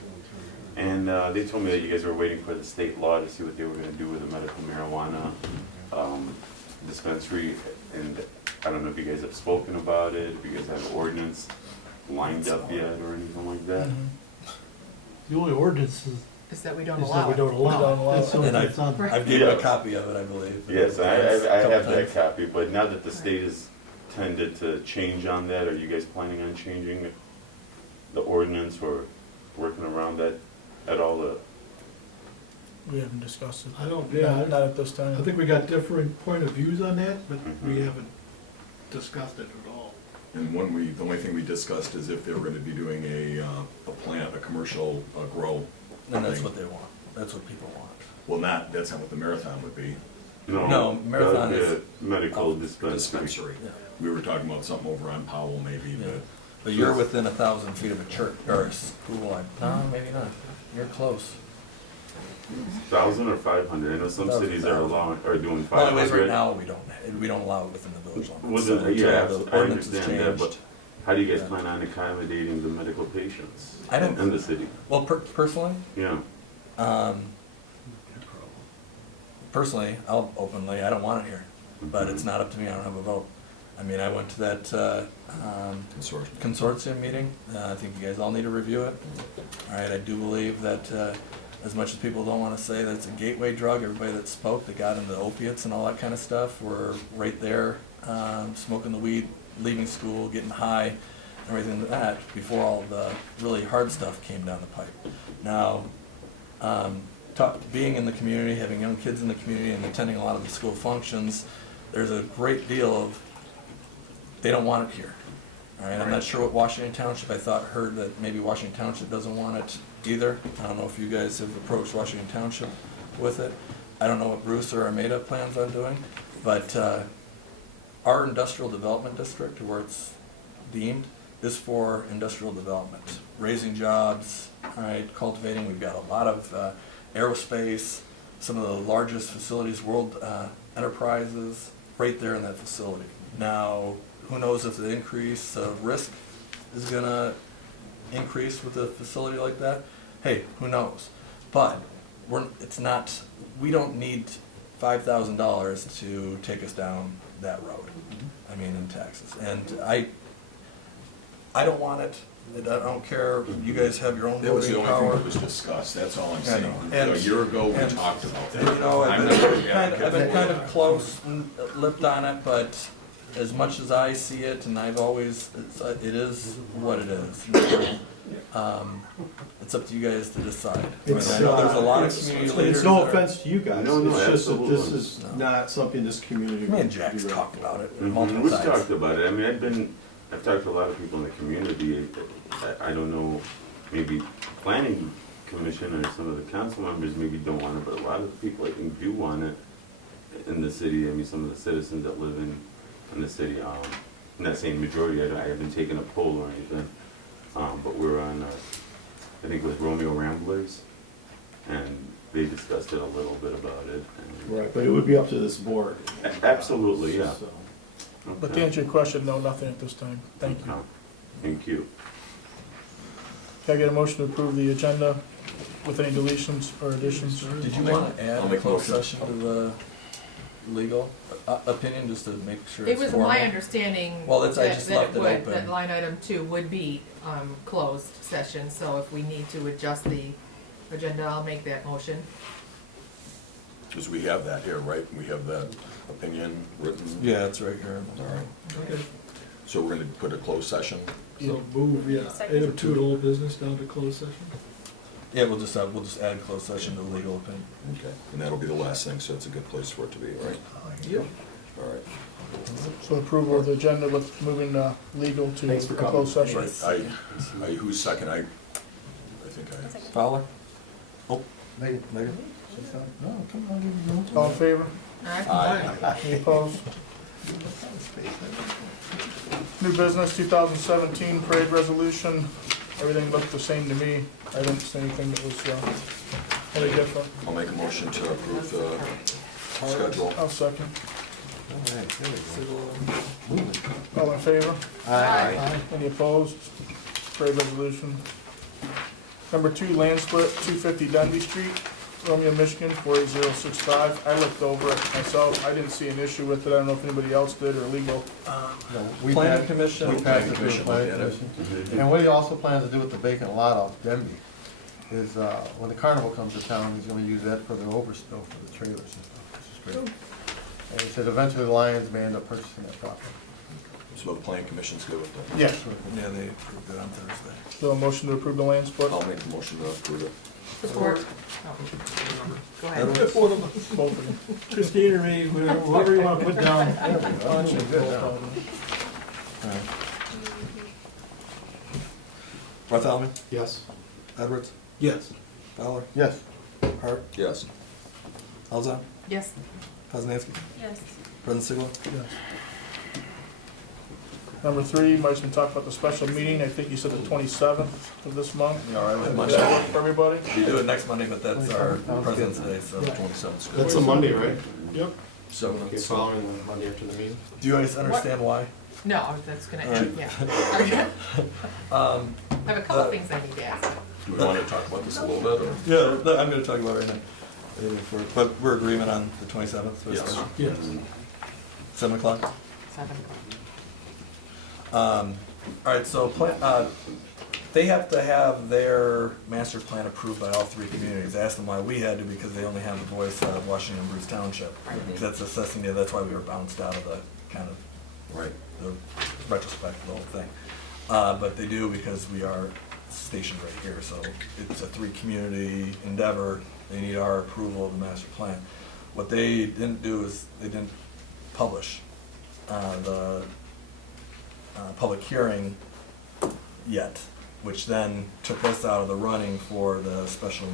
And they told me that you guys were waiting for the state law to see what they were gonna do with the medical marijuana dispensary. And I don't know if you guys have spoken about it, if you guys have an ordinance lined up yet or anything like that. The only ordinance is Is that we don't that allow we it. don't We don't allow allow it. That's it. the And ordinance on. I've given a Yes. copy of it, I believe. Yes, I Couple have that times. copy, but now that the state has tended to change on that, are you guys planning on changing the ordinance or working around that at all? we haven't discussed it. I don't, Not at this time. I think we got different point of views on that, but we Mhm. haven't discussed it at all. And the only thing we discussed is if they were gonna be doing a plant, a commercial grow. And that's thing. what they want, that's what people want. Well, that's not what the marathon would be, No, Marathon the is- medical the dispensary. dispensary. Yeah. We were talking about something over on Powell maybe, Yeah. but But you're within 1,000 feet of a church, or a school, no, maybe not, you're close. 1,000 or 500? I know some 1,000. cities are allowing, are doing Well, anyways, 500. right now, we don't allow it within the village limits. Was So it, until yeah, the I ordinance is understand that, changed. but how do you guys Yeah. plan on accommodating the medical patients I don't- in the city? Well, personally, Yeah, personally, I don't want it here, but it's not up to me, I don't have a vote. I mean, I went to that consortium. consortium meeting, I think you guys all need to review it. All right, I do believe that, as much as people don't wanna say that it's a gateway drug, everybody that spoke, that got into opiates and all that kinda stuff, were right there, smoking the weed, leaving school, getting high, everything like that, before all the really hard stuff came down the pipe. Now, being in the community, having young kids in the community and attending a lot of the school functions, there's a great deal of, they don't want it here. All right, I'm not sure what Washington Township, heard that maybe Washington Township doesn't want it either. I don't know if you guys have approached Washington Township with it. I don't know what Bruce or Armada plans on doing, but our industrial development district, where it's deemed, is for industrial development, raising jobs, all right, cultivating. We've got a lot of aerospace, some of the largest facilities, world enterprises right there in that facility. Now, who knows if the increase of risk is gonna increase with a facility like that? Hey, who knows? But we don't need $5,000 to take us down that road. I mean, in taxes. And I don't want it. I don't care. You guys have your own That was the voting only thing power. that was discussed, that's all I'm I saying. know. A year ago, we And- talked about that. And, you know, I'm I've not been an advocate I've been for kind it. of close and lipped on it, but as much as I see it, and I've always, it is what it is. It's up to you guys to decide. I mean, I know there's a lot of community leaders. It's no that are- offense to you guys, No, no, it's just that this absolutely. is not something this community. Me and Jack's talked about it Mhm, multiple We've times. talked about it. I mean, I've talked to a lot of people in the community. I don't know, maybe planning commission or some of the council members maybe don't want it, but a lot of the people I think do want it in the city. I mean, some of the citizens that live in the city, I'm not saying majority, I haven't taken a poll or anything, but we're on, I think it was Romeo Ramblers, and they discussed it a little bit about it. and- Right, but it would be up to this board. Absolutely, yeah. So. But to Okay. answer your question, no, nothing at this time. Thank you. Okay. Thank you. Can I get a motion to approve the agenda with any deletions or additions? Did you want to add I'll a make a closed motion. session to the legal opinion, just to make sure It it's was formal? my understanding Well, I that just that left it it would, open. that line item 2 would be closed session, so if we need to adjust the agenda, I'll make that motion. Because we have that here, right? We have that opinion written. Yeah, it's right here. All right. Okay, So we're gonna put a closed session? so move, yeah, Second. item 2 to old business down to closed session. Yeah, we'll just add closed session to the legal opinion. Okay. And that'll be the last thing, so it's a good place for it to be, right? Yep. All right. So approval of the agenda with moving legal to Thanks for a closed session. Right. Who's second? I think I. Fowler? Oh, Megan, Megan? no, come on, you All in favor? Aye. Any opposed? New business, 2017 parade resolution. Everything looked the same to me. I didn't see anything that was any different. I'll make a motion to approve the schedule. I'll second. All right, there we go. All in favor? Aye. Any opposed? Parade resolution. Number 2, land split, 250 Dundee Street, Romeo, Michigan, 48065. I looked over it myself. I didn't see an issue with it. I don't know if anybody else did or legal. No, we Planning passed- Commission. We passed it to the Commission planning looked at it. commission. And what he also plans to do with the vacant lot off Denby is, when the carnival comes to town, he's gonna use that for the overspill for the trailers and stuff, which is great. And he said eventually the Lions may end up purchasing that property. So the planning commission's good with that? Yes. Yeah, they approved it on Thursday. So a motion to approve the land split. I'll make the motion to approve it. Support. Oh. Go ahead. Edwards? Both of them. Christine or me, whatever you want to put down. Bartholomew? Yes. Edwards? Yes. Fowler? Yes. Hart? Yes. Elzon? Yes. Poznanski? Yes. President Sigel? Yes. Number 3, Mike's been talking about the special meeting. I think you said the 27th of this month. Yeah, all right, Does Monday. that work for everybody? We do it next Monday, but that's our President's Day, so. 27's good. That's a Monday, right? Yep. So, Okay, following the Monday after the meeting. do you guys understand why? No, that's gonna, Alright. yeah. I have a couple Uh, things I need to ask. Do we want to talk about this a little bit, or? Yeah, I'm gonna talk about it right now. But we're agreement on the 27th? for a Yes. special? Yes. 7 o'clock? 7. All right, so they have to have their master plan approved by all 3 communities. I asked them why we had to, because they only have the voice out of Washington and Bruce Township. Because that's assessing, that's why we were bounced out of the kind of Right. the retrospect of the whole thing. But they do because we are stationed right here, so it's a 3-community endeavor. They need our approval of the master plan. What they didn't do is they didn't publish the public hearing yet, which then took us out of the running for the special,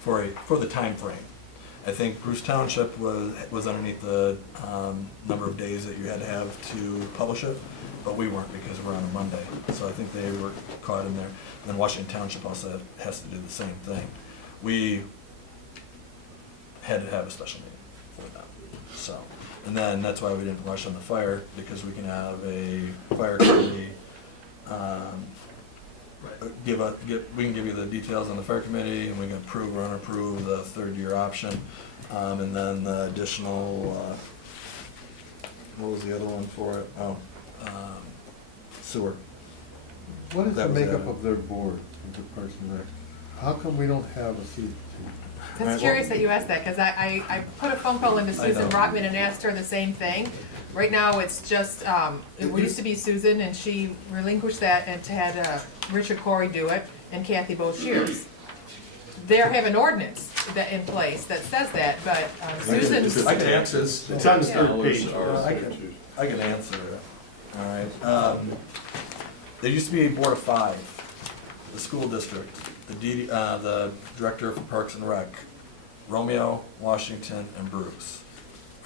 for the time frame. I think Bruce Township was underneath the number of days that you had to have to publish it, but we weren't because we're on a Monday. So I think they were caught in there. And then Washington Township also has to do the same thing. We had to have a special meeting for that. so. And then that's why we didn't rush on the fire, because we can have a fire committee, we can give you the details on the fire committee, and we can approve or unapprove the third-year option. And then the additional, what was the other one for it? Oh, sewer. What is the That was makeup added. of their board, of the Parks and Rec? How come we don't have a seat? That's curious that you asked that, because I put a phone call into Susan know. Rotman and asked her the same thing. Right now, it's just, it used to be Susan, and she relinquished that and had Richard Corey do it, and Kathy Boshiers. They have an ordinance that in place that says that, but Susan's. I can answer. It's on the third page. I can answer it, all right. There used to be a board of 5, the school district, the director for Parks and Rec, Romeo, Washington, and Bruce.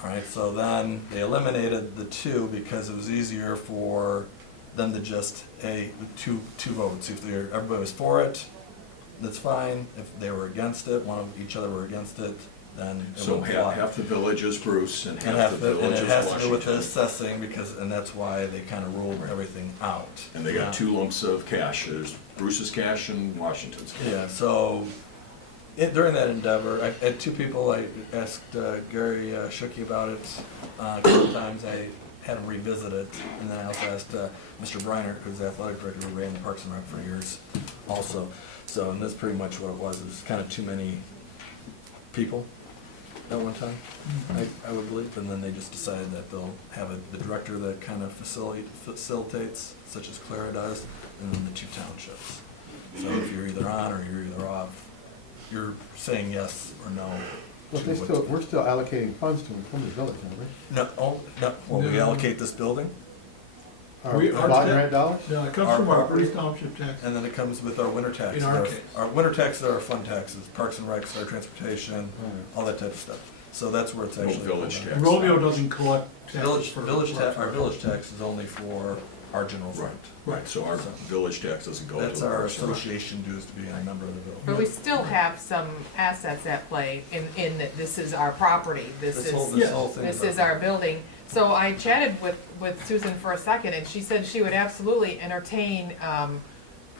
All right, so then they eliminated the 2 because it was easier for them to just, two votes. If everybody was for it, that's fine. If they were against it, one of each other were against it, then it So would fly. half the village is Bruce and And half the village and is it has to do with the Washington. assessing, and that's why they kind of ruled everything out. And they got 2 lumps of cash, there's Bruce's cash and Washington's cash. Yeah, so, during that endeavor, I had 2 people, I asked Gary Schuckey about it a couple times, I had him revisit it, and then I also asked Mr. Briner, who's the athletic director, who ran the Parks and Rec for years also. So, and that's pretty much what it was kind of too many people at one time, I would believe, and then they just decided that they'll have the director that kind of facilitates, such as Clara does, and then the 2 townships. So if you're either on or you're either off, you're saying yes or no. But to what- we're still allocating funds to them from the village, aren't we? No, well, we allocate this building, Our We- our bond ta- grant dollars? No, it comes Our from our property. Bruce Township tax. and then it comes with our winter taxes. In our case. Our winter taxes are our fund taxes, Parks and Recs, our transportation, all that type of stuff. So that's where it's No actually. village pulled tax. out. Romeo doesn't collect taxes for. Our village tax is only for our general Right, fund. right, so our village tax doesn't go to the That's our Parks and Rec. association dues to be a member of the village. But we still have some assets at play in that this is our property, this This whole thing. this is our building. So I chatted with Susan for a second, and she said she would absolutely entertain,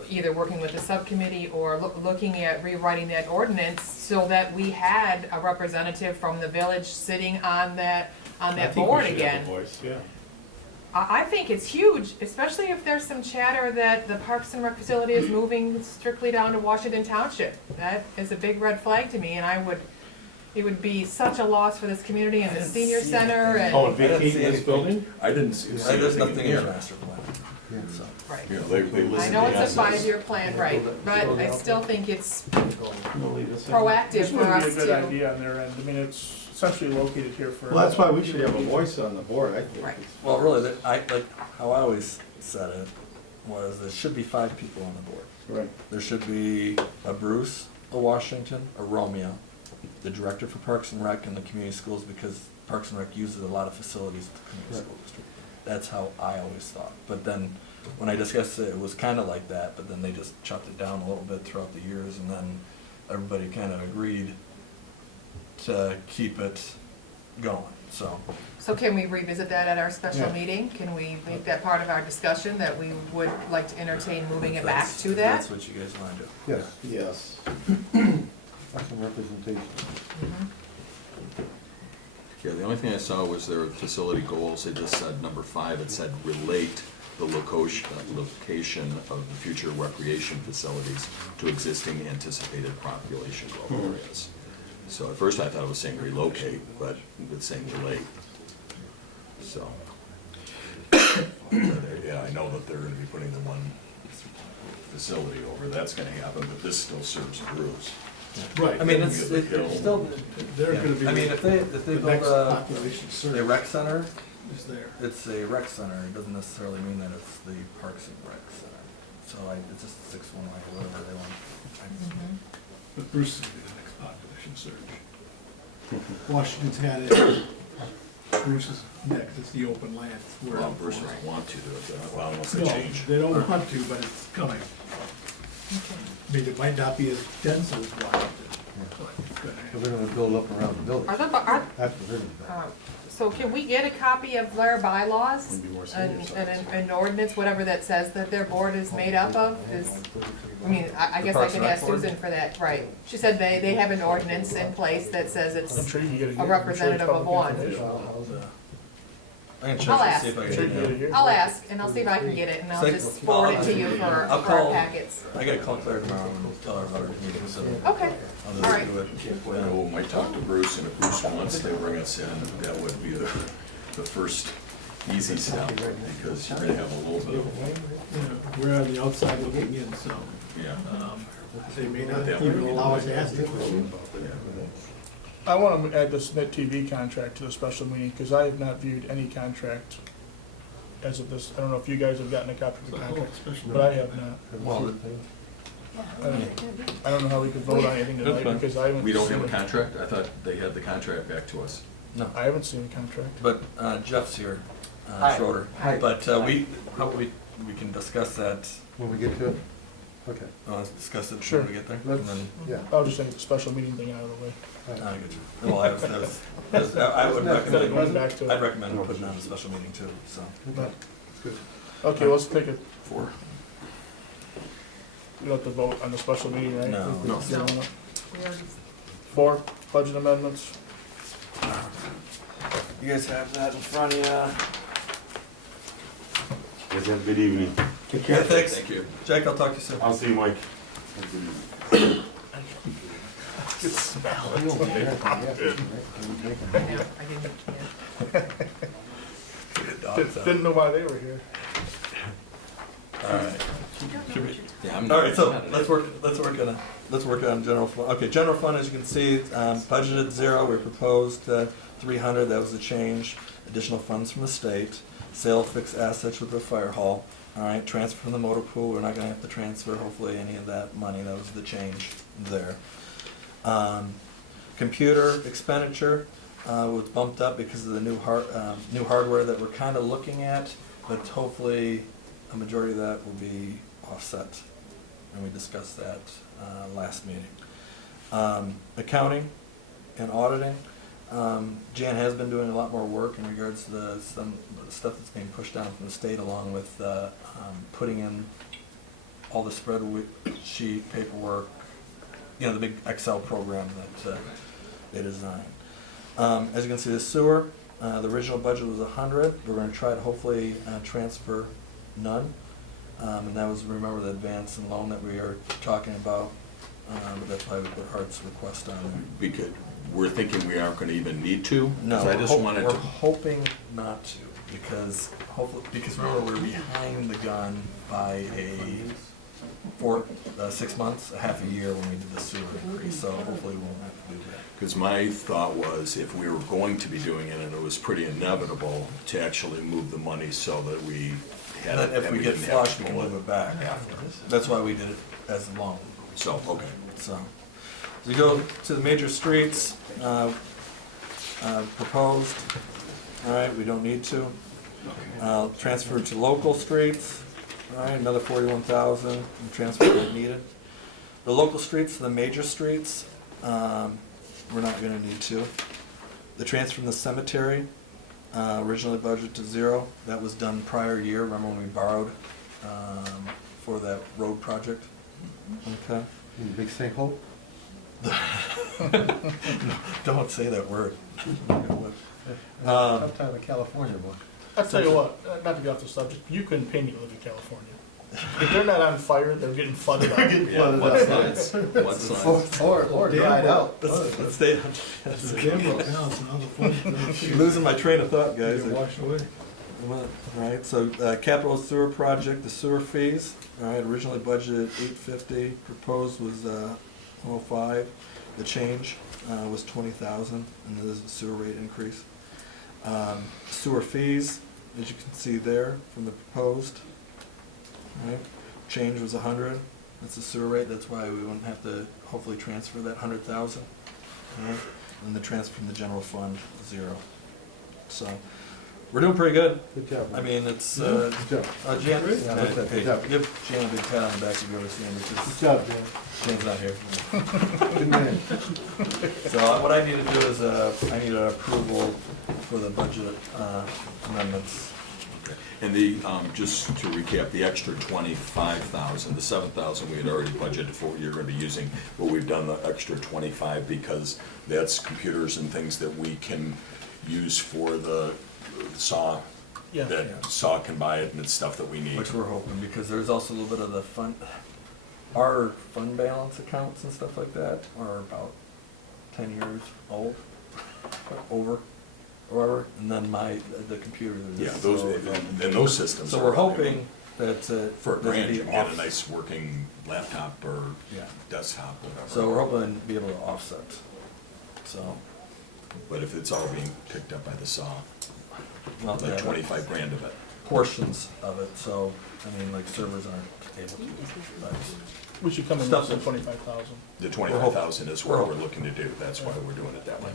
either working with the subcommittee or looking at rewriting that ordinance so that we had a representative from the village sitting on that board again. Yeah. I think it's huge, especially if there's some chatter that the Parks and Rec facility is moving strictly down to Washington Township. That is a big red flag to me, and it would be such a loss for this community and the I didn't senior see center anything. Oh, and, and I didn't see vacating this anything. building? I didn't see There's anything nothing in in the here. master plan, so. right. You know, they I listed know the it's a assets. 5-year plan, right, but I still think it's We'll leave this in. proactive This for would be a us good to. idea on their end. I mean, it's essentially located here for. Well, that's why we should have a voice on the board, I think. Right. Well, really, like how I always said it, was there should be 5 people on the board. Right. There should be a Bruce, a Washington, a Romeo, the director for Parks and Rec and the community schools, because Parks and Rec uses a lot of facilities at the community school district. That's how I always thought. But then, when I discussed it, it was kind of like that, but then they just chopped it down a little bit throughout the years, and then everybody kind of agreed to keep it going, so. So can we revisit that at our special Yeah. meeting? Can we make that part of our discussion, that we would like to entertain moving it if back that's- to if that? That's what you guys want to do. Yes, Yes. that's some representation. Mhm. Yeah, the only thing I saw was their facility goals, it just said number 5, it said relate the location of the future recreation facilities to existing anticipated population growth areas. So at first I thought it was saying relocate, but it's saying relate. So, yeah, I know that they're gonna be putting the one facility over, that's gonna happen, but this still serves Bruce. Right. I mean, You it's get the hill. still, They're gonna be. I mean, if they The build next a population rec surge center, is there. it's a rec center, it doesn't necessarily mean that it's the Parks and Rec Center. So it's just 6-1 way, whatever they want. Mhm. But Bruce is gonna be the next population surge. Washington's had it. Bruce is next, it's the open land. It's where- Well, Bruce doesn't want to do it, well, unless they No, change. they don't want to, but it's coming. I mean, it might not be as dense as Washington, but it's gonna So happen. they're gonna build up around the building. Are the, are, That's what they're gonna do. So can we get a copy of their bylaws? Would be more An, senior an ordinance, whatever that says that their board is made up of, I mean, I guess I Parks can and Rec ask board? Susan for that, right. She said they have an ordinance in place that says I'm it's sure you can get it. a here. I'm sure it's representative of public one. information. I can I'll check and ask. see if I I'm can sure get you can get it. it here. I'll ask, and I'll see if I can get it, and I'll Say- just forward it to you for I'll our call- packets. I gotta call Claire tomorrow and tell her about her meeting, so Okay, I'll all right. just do it. I know, might talk to Bruce, and if Bruce wants to bring us in, that would be the first easy step, because you're gonna have a little bit of, Yeah, we're on the outside looking in, so, yeah. they may not even allow us to ask the question. I want to add this Net TV contract to the special meeting, because I have not viewed any contract as of this. I don't know if you guys have gotten a copy of the contract, but I have not. Well, I don't know how we could vote on anything That's tonight, fine. because I haven't. We don't seen have a it. contract? I thought they had the contract back to us. no, I haven't seen a contract. but Jeff's here, Hi. Schroeder. Hi. But how about we can discuss that, When we get to it? Okay. let's discuss it Sure. when we get there. Let's- And then, Yeah. I was just saying, the special meeting thing out of the way. I get you. Well, I would Instead of going recommend, back to I'd it. recommend putting on a special meeting too, so. Okay, let's take it. Four. We don't have to vote on the special meeting, right? No. We just No. vote on it. We already- 4, budget amendments. You guys have that in front of you. You guys have a good evening. Take care. Thanks. Thank you. Jake, I'll talk to you soon. I'll see you, Mike. I know, I didn't, yeah. Didn't know why they were here. Alright. Yeah, I'm Alright, so not- let's work on general fund. Okay, general fund, as you can see, budgeted 0, we proposed 300, that was the change. Additional funds from the state, sale of fixed assets with the fire hall. Alright, transfer from the motor pool, we're not gonna have to transfer hopefully any of that money, that was the change there. Computer expenditure was bumped up because of the new hardware that we're kinda looking at, but hopefully a majority of that will be offset, and we discussed that last meeting. Accounting and auditing, Jan has been doing a lot more work in regards to some stuff that's being pushed down from the state, along with putting in all the spreadsheet paperwork, you know, the big Excel program that they designed. As you can see, the sewer, the original budget was 100. We're going to try to hopefully transfer none. And that was, remember, the advance and loan that we are talking about. But that's why we put Hart's request on there. Because we're thinking we aren't gonna even need to? 'Cause No, I just wanted we're to, hoping not to, because remember, we're behind the gun by 6 months, a half a year when we did the sewer increase, so hopefully we won't have to do that. because my thought was if we were going to be doing it, and it was pretty inevitable, to actually move the money so that we had And it. then if and we get didn't have flush, to we can pull move it back after. That's why we did it as a loan. So, okay. So, we go to the major streets, proposed, all right, we don't need to. Transfer to local streets, all right, another 41,000, transfer not needed. The local streets, the major streets, we're not gonna need to. The transfer from the cemetery, originally budgeted to 0, that was done prior year, remember when we borrowed, for that road project? Okay. Big sinkhole? Don't say that word. Sometime in California, boy. I'll tell you what, not to get off the subject, you couldn't pay me to live in California. If they're not on fire, they're getting flooded out. Yeah, mudslides, mudslides. Or dried out. Let's stay on. The dam broke down, so now the flood's You're losing my train of thought, guys. Get washed away. All right, so capital sewer project, the sewer fees, all right, originally budgeted 850, proposed was 105. The change was 20,000, and there's a sewer rate increase. Sewer fees, as you can see there from the proposed, all right, change was 100. That's the sewer rate, that's why we wouldn't have to hopefully transfer that 100,000. All right, and the transfer from the general fund, 0. So, We're doing pretty good. Good job. I mean, it's, Good job. Jan, Yeah, that's it. hey, Good job. give Jan a big pat on the back if you ever see him, Good because job, Dan. Jan's not here. Good man. So what I need to do is, I need an approval for the budget amendments. And the, just to recap, the extra 25,000, the 7,000 we had already budgeted for, you're gonna be using, but we've done the extra 25 because that's computers and things that we can use for the SAW. Yeah. That SAW can buy it, and it's stuff that we need. Which we're hoping, because there's also a little bit of the fund, our fund balance accounts and stuff like that are about 10 years old, over, or whatever, and then the computer. Yeah, those, and those systems. So are- we're hoping that, For a that'd grant, be you can get a off- nice working laptop or Yeah. desktop, whatever. So we're hoping to be able to offset, so. But if it's all being picked up by the SAW, Well, like yeah, 25 grand of it. portions of it, so, I mean, like servers aren't able to, but, We should come in Stuff with that- 25,000. The 25,000 is what We're we're looking to do, that's why we're doing it that way.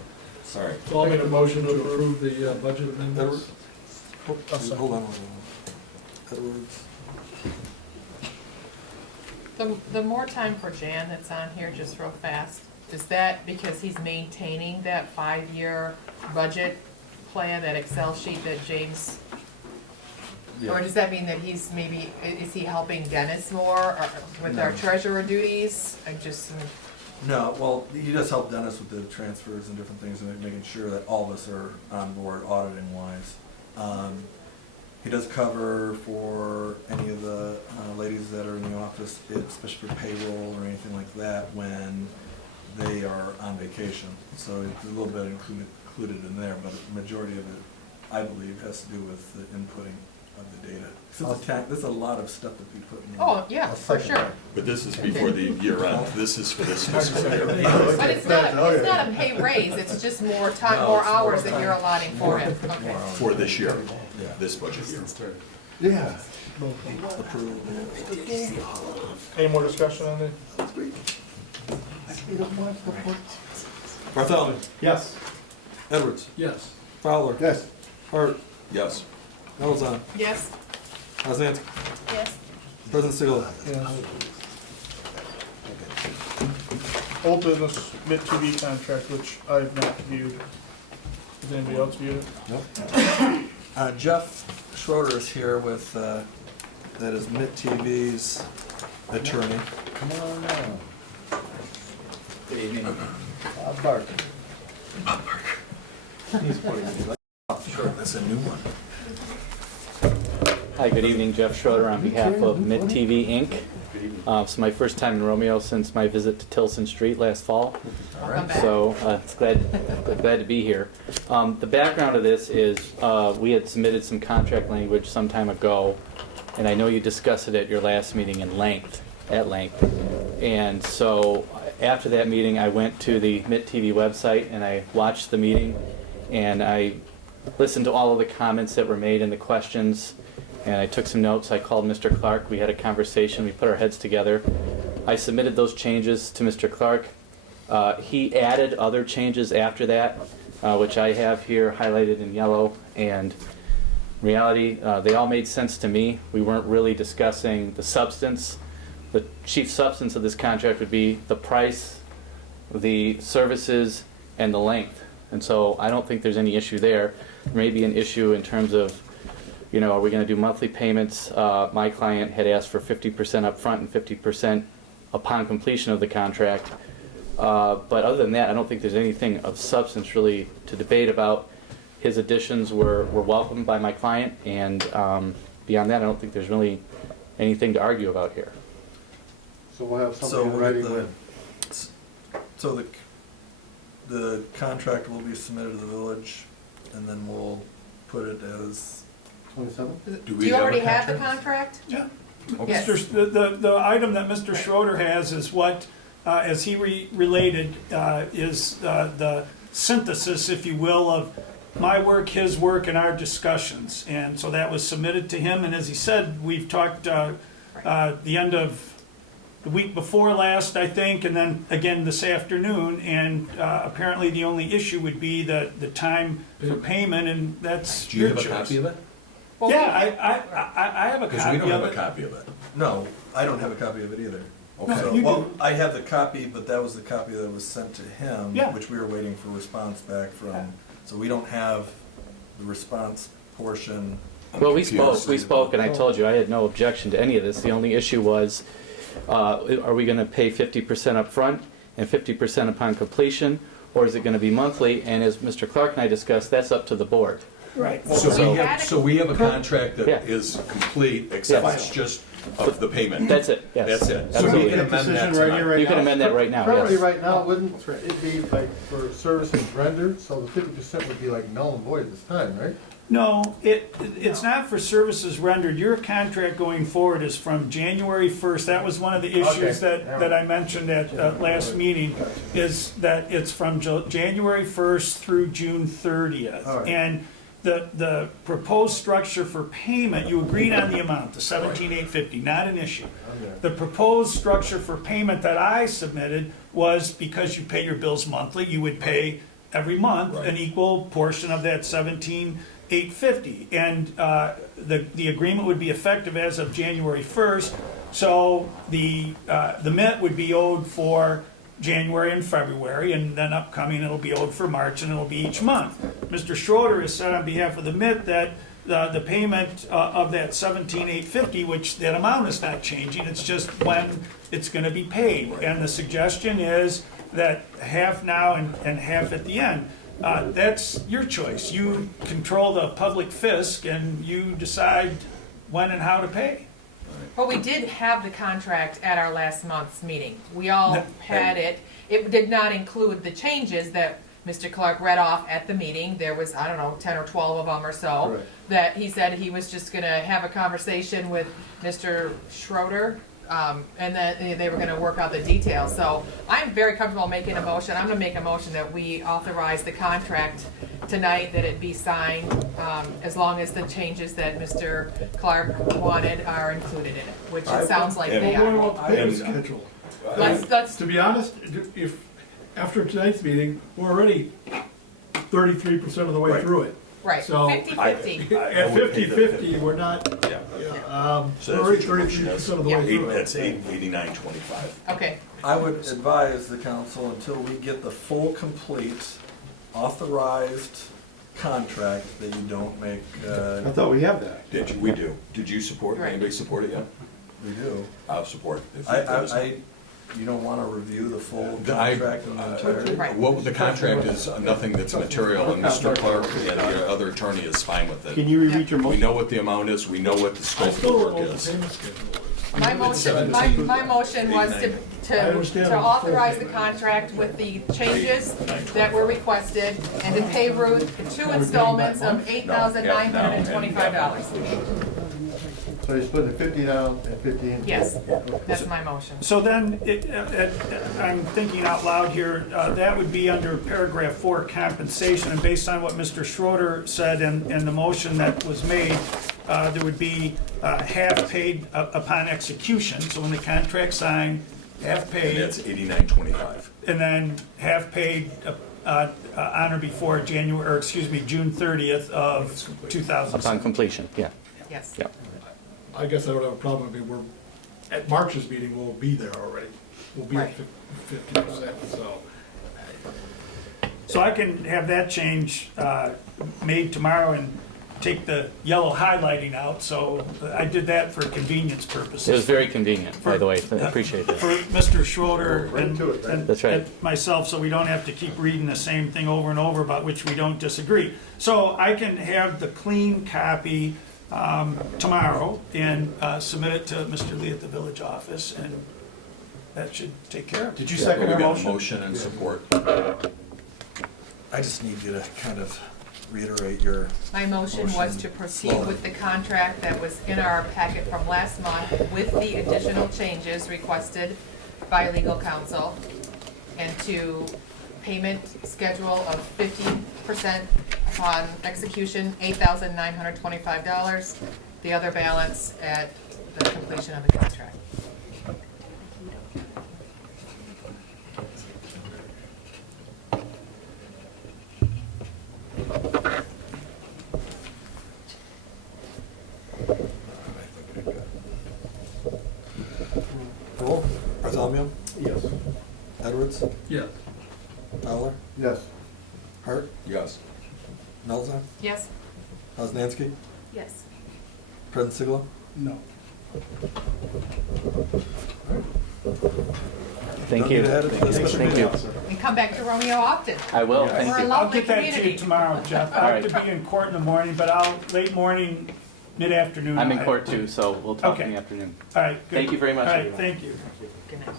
All right. So I'll make a motion to approve the budget amendments. hold on. Edwards. The more time for Jan that's on here, just real fast, is that because he's maintaining that 5-year budget plan, that Excel sheet that James, or does that mean that he's maybe, is he helping Dennis more or with our No. treasurer duties? I just, No, well, he does help Dennis with the transfers and different things, and making sure that all of us are on board auditing wise. He does cover for any of the ladies that are in the office, especially for payroll or anything like that, when they are on vacation. So it's a little bit included in there, but the majority of it, I believe, has to do with the inputting of the data. There's a lot of stuff that we put in. oh, yeah, for sure. But this is before the year end, this is for this fiscal year. But it's not a pay raise, it's just more time, more hours that you're allotting for him, okay. For this year, Yeah. this budget year. Yeah. Approved. Any more discussion on it? Bartholomew. Yes. Edwards. Yes. Fowler. Yes. Hart. Yes. Elzon. Yes, Osnanski. Yes. President Sigla. Old business mid-TV contract, which I have not viewed. Has anybody else viewed it? Nope. Jeff Schroeder is here with, that is MIT TV's attorney. Come on now. Good evening. Bob Barker. Sure, that's a new one. Hi, good evening. Jeff Schroeder on behalf of MIT TV Inc. It's my first time in Romeo since my visit to Tilson Street last fall. welcome back. So it's glad to be here. The background of this is we had submitted some contract language some time ago, and I know you discussed it at your last meeting at length. And so after that meeting, I went to the MIT TV website and I watched the meeting, and I listened to all of the comments that were made and the questions, and I took some notes. I called Mr. Clark. We had a conversation. We put our heads together. I submitted those changes to Mr. Clark. He added other changes after that, which I have here highlighted in yellow. And in reality, they all made sense to me. We weren't really discussing the substance. The chief substance of this contract would be the price, the services, and the length. And so I don't think there's any issue there. There may be an issue in terms of, you know, are we going to do monthly payments? My client had asked for 50% up front and 50% upon completion of the contract. But other than that, I don't think there's anything of substance really to debate about. His additions were welcomed by my client, and beyond that, I don't think there's really anything to argue about here. So we'll have So something we'll ready get when? so the contract will be submitted to the village, and then we'll put it as, 27th? Do you already have the contract? Yeah. Yes. The item that Mr. Schroeder has is what, as he related, is the synthesis, if you will, of my work, his work, and our discussions. And so that was submitted to him, and as he said, we've talked the end of the week before last, I think, and then again this afternoon, and apparently the only issue would be the time for payment, and that's Do you your have a choice. copy of it? Well, Yeah, I have a Because we copy don't of have a it. copy of it. No, I don't have a copy of it either. Okay. So, you well, do. I have the copy, but that was the copy that was sent to him, Yeah. which we were waiting for response back from. So we don't have the response portion. Well, we confused. spoke, and I told you I had no objection to any of this. The only issue was, are we gonna pay 50% up front and 50% upon completion? Or is it gonna be monthly? And as Mr. Clark and I discussed, that's up to the board. Right. So we have a contract that Yeah. is complete, except Yes. it's just of the payment. That's it, yes. That's it. So we Absolutely. can amend that decision right here, tonight. right You can now. amend that right now, Currently, yes. right now, wouldn't it be like for services rendered, so the 50% would be like null and void at this time, right? No, it's not for services rendered. Your contract going forward is from January 1st. That was one of the issues Okay. that I mentioned at last meeting, is that it's from January 1st through June 30th. All right. And the proposed structure for payment, you agreed on the amount, the 17,850, not an issue. I'm there. The proposed structure for payment that I submitted was because you pay your bills monthly, you would pay every month Right. an equal portion of that 17,850. And the agreement would be effective as of January 1st. So the MIT would be owed for January and February, and then upcoming it'll be owed for March, and it'll be each month. Mr. Schroeder has said on behalf of the MIT that the payment of that 17,850, which that amount is not changing, it's just when it's gonna be paid. And the suggestion is that half now and half at the end. That's your choice. You control the public fisc, and you decide when and how to pay. But we did have the contract at our last month's meeting. We all No. had it. It did not include the changes that Mr. Clark read off at the meeting. There was, I don't know, 10 or 12 of them or so. Right. That he said he was just gonna have a conversation with Mr. Schroeder, and then they were gonna work out the details. So I'm very comfortable making a motion. I'm gonna make a motion that we authorize the contract tonight, that it be signed, as long as the changes that Mr. Clark wanted are included in it, which it sounds like they Well, what are. about the payment schedule? Let's, To be honest, if, after tonight's meeting, we're already 33% of the way Right. through it. right, So- 50-50. At would pay the 50/50, we're not, Yeah. we're So that's already what your motion is. 33% of the way Yeah. through it. That's 89.25. Okay, I would advise the council until we get the full, complete, authorized contract that you don't make, I thought we have that. Did you? We do. Did you support, Right. anybody support it yet? we do. I'll support. If it does. You don't wanna review the full I- contract in the entirety? Right. What, the contract is nothing that's material, and Mr. Clark and the other attorney is fine with Can it. you reread your We motion? know what the amount is, we know what the I scope of the still don't work know what the is. payment schedule is. my motion, my motion was I to understand the full authorize the payment. contract with the changes that were requested, and to pay Ruth 2 installments of $8,925. So you split the 50 down and 50 in. Yes, that's my motion. So then, I'm thinking out loud here, that would be under paragraph 4, compensation, and based on what Mr. Schroeder said and the motion that was made, there would be half paid upon execution, so when the contract's signed, half And paid, that's 89.25. and then half paid on or before June 30th of 2006. Upon completion, yeah, Yes. yeah. I guess I don't have a problem, I mean, we're, at March's meeting, we'll be there already. We'll be at Right. 50%, so. So I can have that change made tomorrow and take the yellow highlighting out, so I did that for convenience purposes. It was very convenient, by the way, I appreciate that. For Mr. Schroeder Right to it, right? and That's right. and myself, so we don't have to keep reading the same thing over and over about which we don't disagree. So I can have the clean copy tomorrow and submit it to Mr. Lee at the village office, and that should take care of it. Did you We second our got a motion? motion and support. I just need you to kind of reiterate your, My motion was to proceed with the contract that was in our packet from last month with the additional changes requested by legal counsel, and to payment schedule of 50% upon execution, $8,925, the other balance at the completion of the contract. Bartholomew, Yes. Edwards, Yes. Fowler, Yes. Hart, Yes. Melzar, Yes. Osnansky, Yes. President Siglo. No. Thank Don't need you. to add it to this special Thank meeting. you. And come back to Romeo often. I will, We're thank a you. lot- I'll Lovely get that to community. you tomorrow, Jeff. I have to be in court in the morning, but late morning, mid-afternoon. I'm in I- court too, so we'll talk in Okay. the afternoon. All right, good. Thank you very much, All right, everyone. thank you. Good night.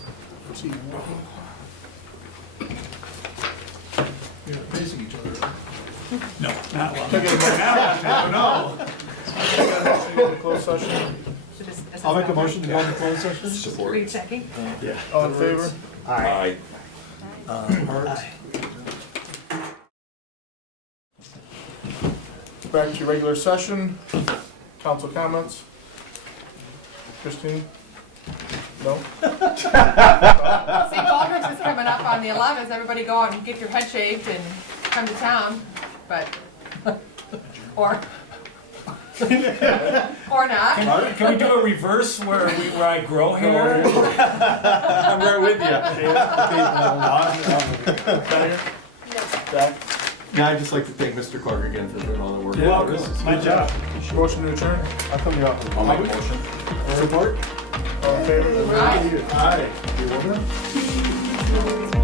You're not facing each other. No, not well. No. Closed session, So this- this I'll is make a not- motion to go into closed session. Support. Read second. all in favor? Aye. Hart, Back to regular session, council comments. Christine? No? St. Baldrick's is coming up on the 11th. Everybody go out and get your head shaved and come to town, but, or, or not. Can we do a reverse where I grow hair? I'm right with you. Back. Yeah, I'd just like to thank Mr. Clark again for doing all the work. You're welcome. My job. Motion to adjourn, I'll come to your office. I'll make a motion. Support? all in favor? Aye. Aye.